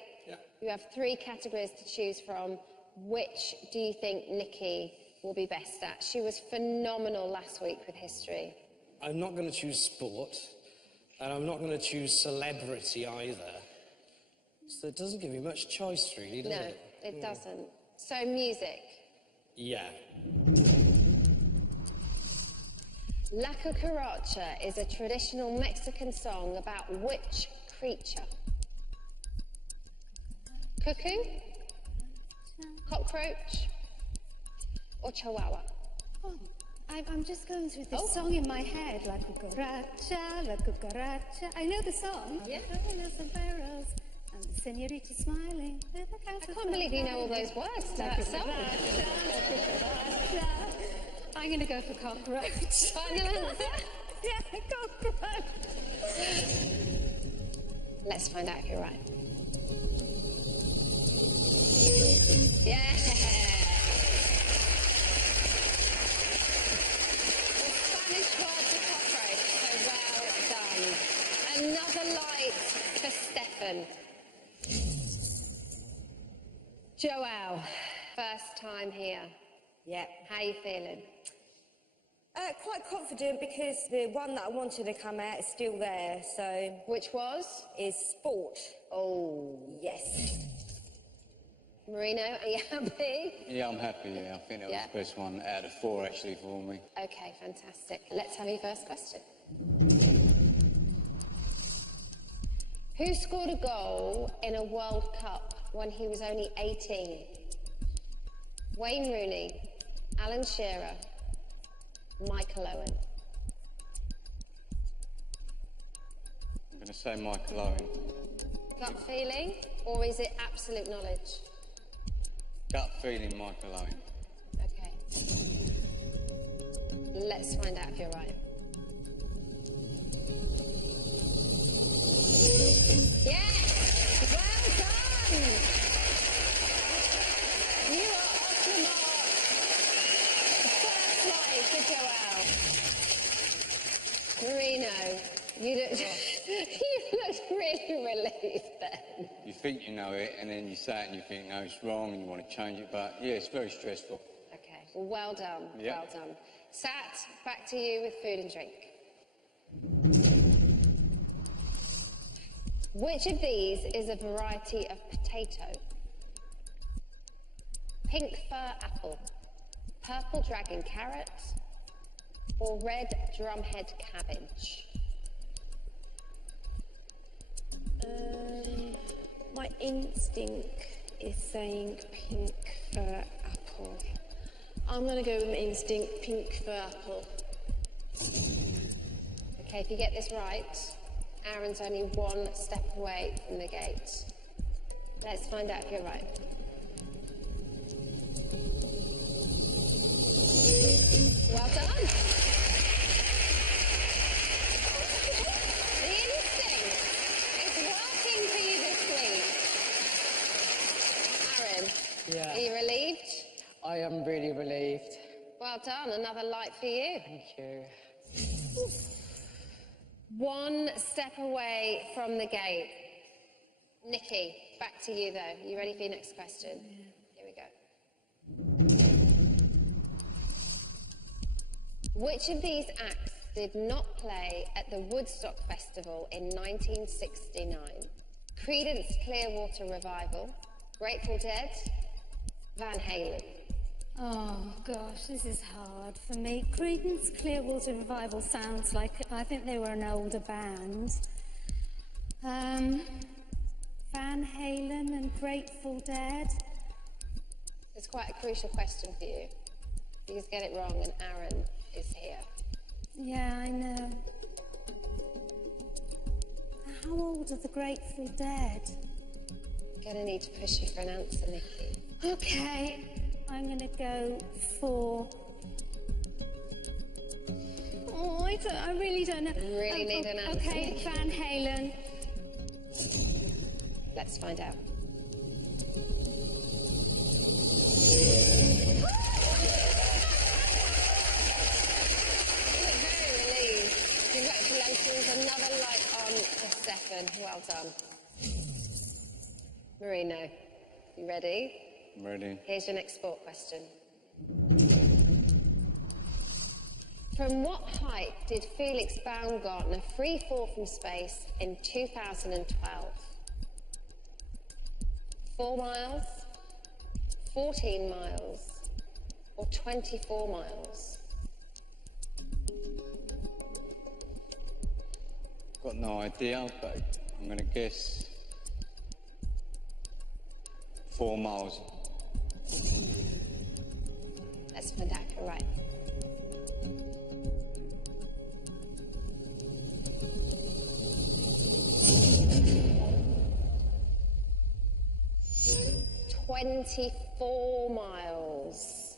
You have 3 categories to choose from. Which do you think Nikki will be best at? She was phenomenal last week with history. I'm not going to choose sport, and I'm not going to choose celebrity either. So it doesn't give me much choice, really, does it? No, it doesn't. So music. Yeah. La Cucaracha is a traditional Mexican song about which creature? Cuckoo? Cockroach? Or chihuahua? Oh, I'm just going through this song in my head. La cucaracha, la cucaracha. I know the song. Yeah. And the senorita smiling. I can't believe you know all those words to that song. I'm going to go for cockroach. Final answer? Yeah, cockroach. Let's find out if you're right. Yeah. The Spanish word for cockroach, so well done. Another light for Stefan. Joelle, first time here. Yeah. How you feeling? Quite confident because the one that I wanted to come out is still there, so... Which was? Is sport. Oh. Yes. Marino, are you happy? Yeah, I'm happy, yeah. I think that was the best one out of 4, actually, for me. Okay, fantastic. Let's have your first question. Who scored a goal in a World Cup when he was only 18? Wayne Rooney, Alan Shearer, Michael Owen. I'm going to say Michael Owen. Gut feeling, or is it absolute knowledge? Gut feeling, Michael Owen. Okay. Let's find out if you're right. Yes! Well done! You are off the mark. First light for Joelle. Marino, you looked really relieved then. You think you know it, and then you say it and you think, no, it's wrong, and you want to change it, but yeah, it's very stressful. Okay, well done, Yep. well done. Sat, back to you with food and drink. Which of these is a variety of potato? Pink fir apple, purple dragon carrot, or red drumhead cabbage? My instinct is saying pink fir apple. I'm going to go with my instinct, pink fir apple. Okay, if you get this right, Aaron's only 1 step away from the gate. Let's find out if you're right. Well done. The instinct is working for you this week. Aaron, Yeah. are you relieved? I am really relieved. Well done, another light for you. Thank you. 1 step away from the gate. Nikki, back to you though. You ready for your next question? Here we go. Which of these acts did not play at the Woodstock Festival in 1969? Creedence Clearwater Revival, Grateful Dead, Van Halen. Oh, gosh, this is hard for me. Creedence Clearwater Revival sounds like, I think they were an older band. Van Halen and Grateful Dead. It's quite a crucial question for you. Please get it wrong and Aaron is here. Yeah, I know. How old are the Grateful Dead? Gonna need to push you for an answer, Nikki. Okay, I'm gonna go for... Oh, I really don't know. Really need an answer, Okay, Nikki. Van Halen. Let's find out. Very relieved. Congratulations, another light on for Stefan. Well done. Marino, you ready? I'm ready. Here's your next sport question. From what height did Felix Baumgartner free fall from space in 2012? 4 miles, 14 miles, or 24 miles? Got no idea, but I'm going to guess 4 miles. Let's find out if you're right. "24 miles.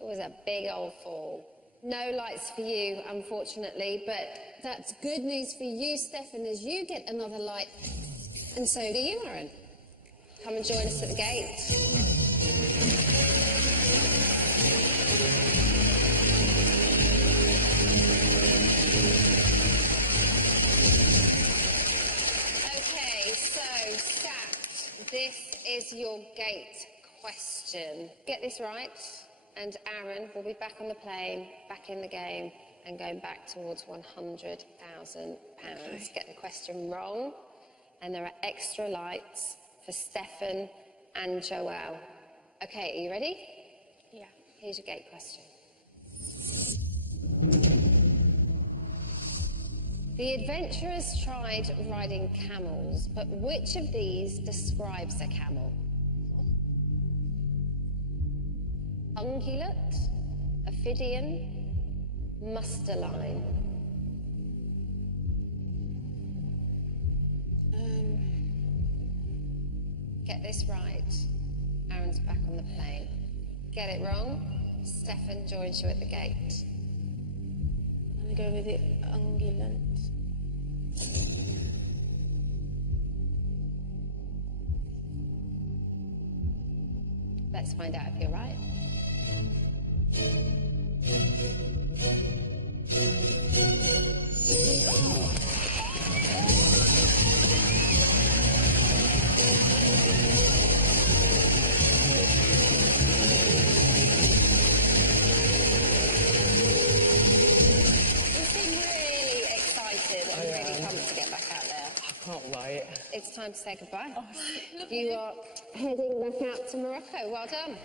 It was a big old fall. No lights for you, unfortunately, but that's good news for you, Stefan, as you get another light. And so do you, Aaron. Come and join us at the gate. Okay, so, Sat, this is your gate question. Get this right, and Aaron will be back on the plane, back in the game, and going back towards £100,000. Okay. Get the question wrong, and there are extra lights for Stefan and Joelle. Okay, are you ready? Yeah. Here's your gate question. The adventurers tried riding camels, but which of these describes a camel? Ungulate, ophidian, musterline. Get this right. Aaron's back on the plane. Get it wrong. Stefan joins you at the gate. I'm going to go with the ungulate. Let's find out if you're right. Can't wait. It's time to say goodbye. You are heading back out to Morocco. Well done.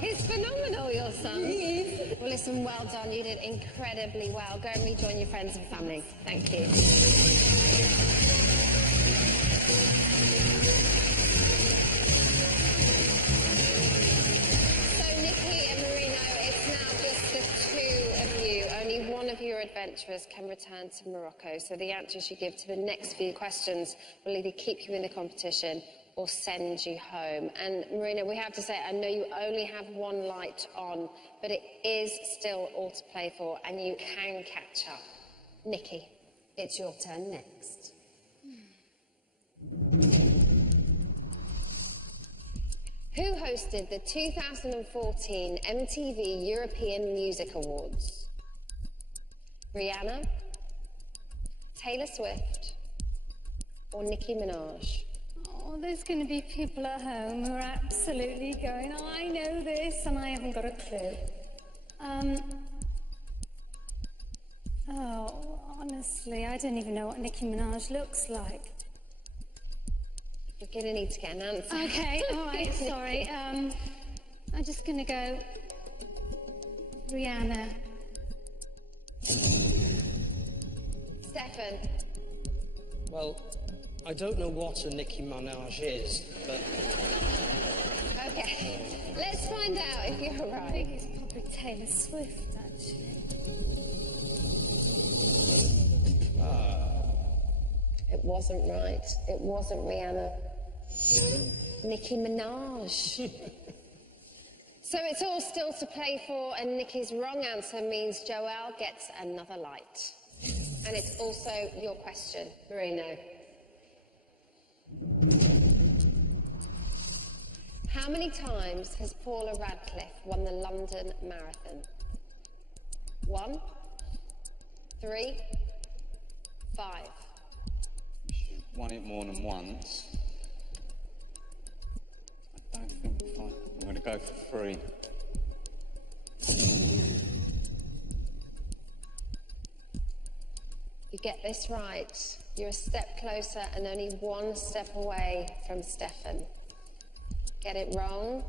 He's phenomenal, your son. He is. Well, listen, well done. You did incredibly well. Go and rejoin your friends and family. Thank you. So, Nikki and Marino, it's now just the two of you. Only one of your adventurers can return to Morocco. So the answers you give to the next few questions will either keep you in the competition or send you home. And Marina, we have to say, I know you only have one light on, but it is still all to play for, and you can catch up. Nikki, it's your turn next. Who hosted the 2014 MTV European Music Awards? Rihanna, Taylor Swift, or Nicki Minaj? Oh, there's going to be people at home who are absolutely going, oh, I know this, and I haven't got a clue. Oh, honestly, I don't even know what Nicki Minaj looks like. You're going to need to get an answer. Okay, all right, sorry. I'm just going to go Rihanna. Stefan. Well, I don't know what a Nicki Minaj is, but... Okay, let's find out if you're right. I think it's probably Taylor Swift, actually. It wasn't right. It wasn't Rihanna. Nicki Minaj. So it's all still to play for, and Nikki's wrong answer means Joelle gets another light. And it's also your question, Marino. How many times has Paula Radcliffe won the London Marathon? 1, 3, 5. She won it more than once. I don't think 5. I'm going to go for 3. You get this right, you're a step closer and only 1 step away from Stefan. Get it wrong,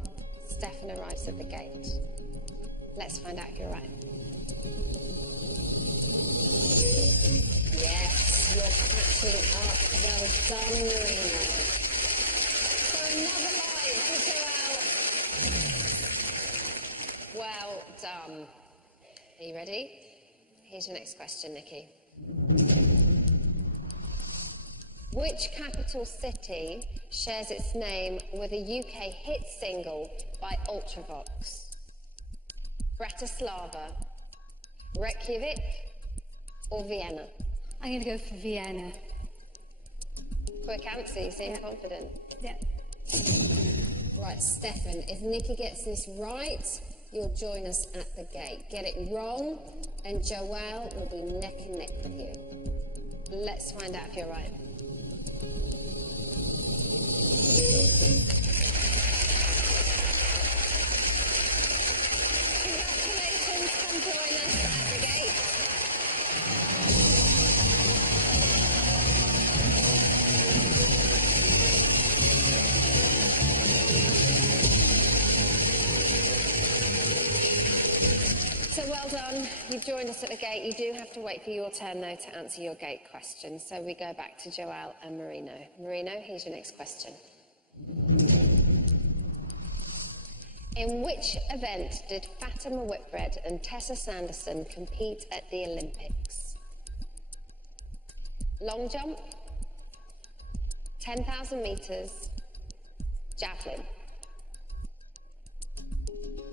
Stefan arrives at the gate. Let's find out if you're right. Yes, you're catching up. Well done, Marina. So another light for Joelle. Well done. Are you ready? Here's your next question, Nikki. Which capital city shares its name with a UK hit single by Ultravox? Bratislava, Reykjavik, or Vienna? I'm going to go for Vienna. Quick answer, you seem confident. Yeah. Right, Stefan, if Nikki gets this right, you'll join us at the gate. Get it wrong, and Joelle will be neck and neck with you. Let's find out if you're right. Congratulations, come join us at the gate. So well done, you've joined us at the gate. You do have to wait for your turn, though, to answer your gate question. So we go back to Joelle and Marino. Marino, here's your next question. In which event did Fatima Whitbread and Tessa Sanderson compete at the Olympics? Long jump, 10,000 metres, javelin.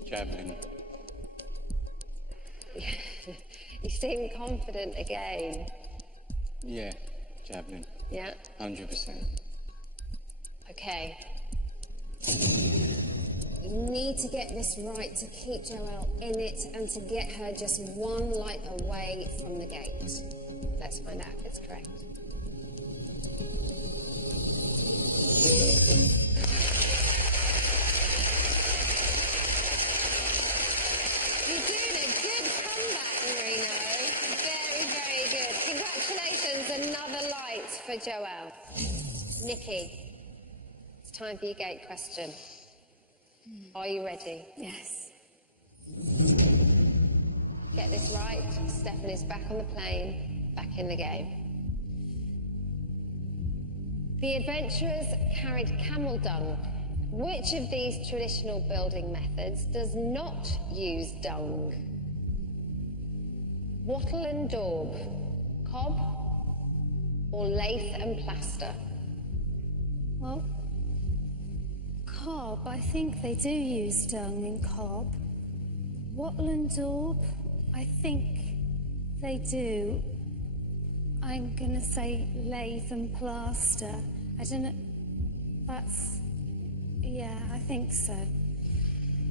Javelin. You seem confident again. Yeah, javelin. Yeah? 100%. Okay. You need to get this right to keep Joelle in it and to get her just 1 light away from the gate. Let's find out if it's correct. You're doing a good comeback, Marino. Very, very good. Congratulations, another light for Joelle. Nikki, it's time for your gate question. Are you ready? Yes. Get this right, Stefan is back on the plane, back in the game. The adventurers carried camel dung. Which of these traditional building methods does not use dung? Wattle and daub, cob, or lath and plaster? Well, Cobb, I think they do use dung in Cobb. Wattle and daub, I think they do. I'm going to say lathe and plaster. I don't know. That's... yeah, I think so.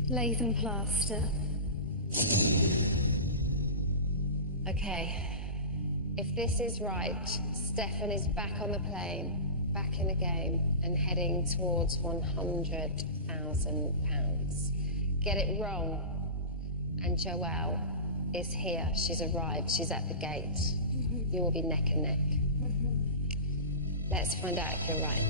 Lathe and plaster. Okay. If this is right, Stefan is back on the plane, back in the game, and heading towards £100,000. Get it wrong, and Joelle is here. She's arrived. She's at the gate. You will be neck and neck. Let's find out if you're right.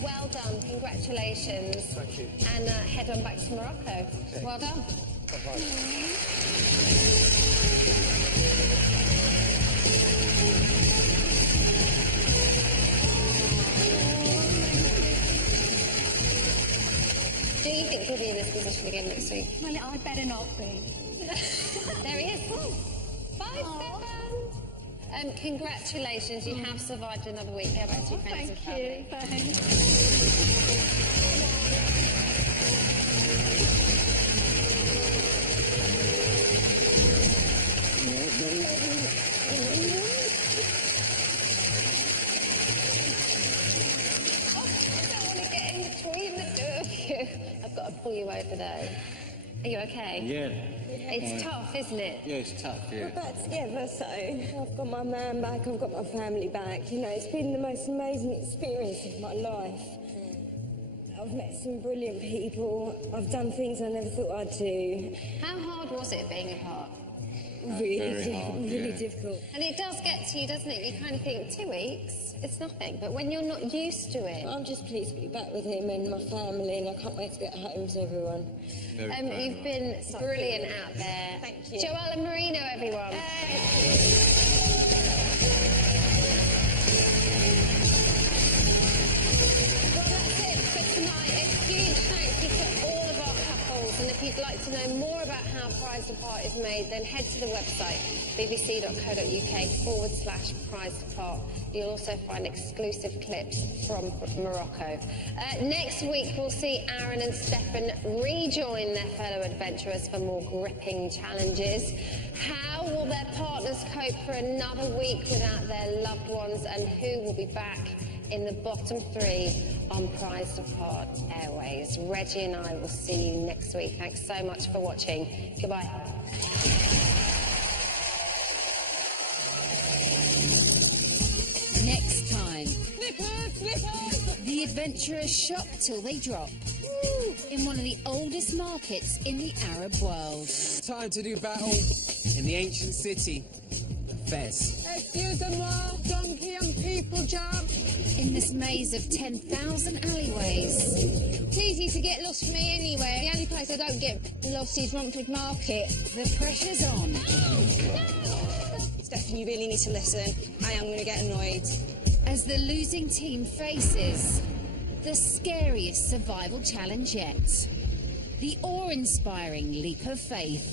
Well done, congratulations. Thank you. And head on back to Morocco. Well done. Do you think he'll be in this position again next week? Well, I better not be. There he is. Bye, Stefan. Congratulations, you have survived another week. How about your friends and family? I've got to pull you over though. Are you okay? Yeah. It's tough, isn't it? Yeah, it's tough, yeah. We're back together, so I've got my man back, I've got my family back. You know, it's been the most amazing experience of my life. I've met some brilliant people. I've done things I never thought I'd do. How hard was it being apart? Really difficult. And it does get to you, doesn't it? You kind of think, 2 weeks, it's nothing. But when you're not used to it... I'm just pleased to be back with him and my family, and I can't wait to get home to everyone. You've been brilliant out there. Thank you. Joella Marino, everyone. Well, that's it for tonight. A huge thank you to all of our couples. And if you'd like to know more about how Prize Apart is made, then head to the website, bbc.co.uk/Prize Apart. You'll also find exclusive clips from Morocco. Next week, we'll see Aaron and Stefan rejoin their fellow adventurers for more gripping challenges. How will their partners cope for another week without their loved ones, and who will be back in the bottom 3 on Prize Apart Airways? Reggie and I will see you next week. Thanks so much for watching. Goodbye. Next time, the adventurers shop till they drop. Woo! In one of the oldest markets in the Arab world. Time to do battle in the ancient city, Fez. Excuse-moi, donkey and people jump. In this maze of 10,000 alleyways. It's easy to get lost for me anyway. The only place I don't get lost is Romford Market. The pressure's on. Steph, you really need to listen. I am going to get annoyed. As the losing team faces the scariest survival challenge yet. The awe-inspiring leap of faith.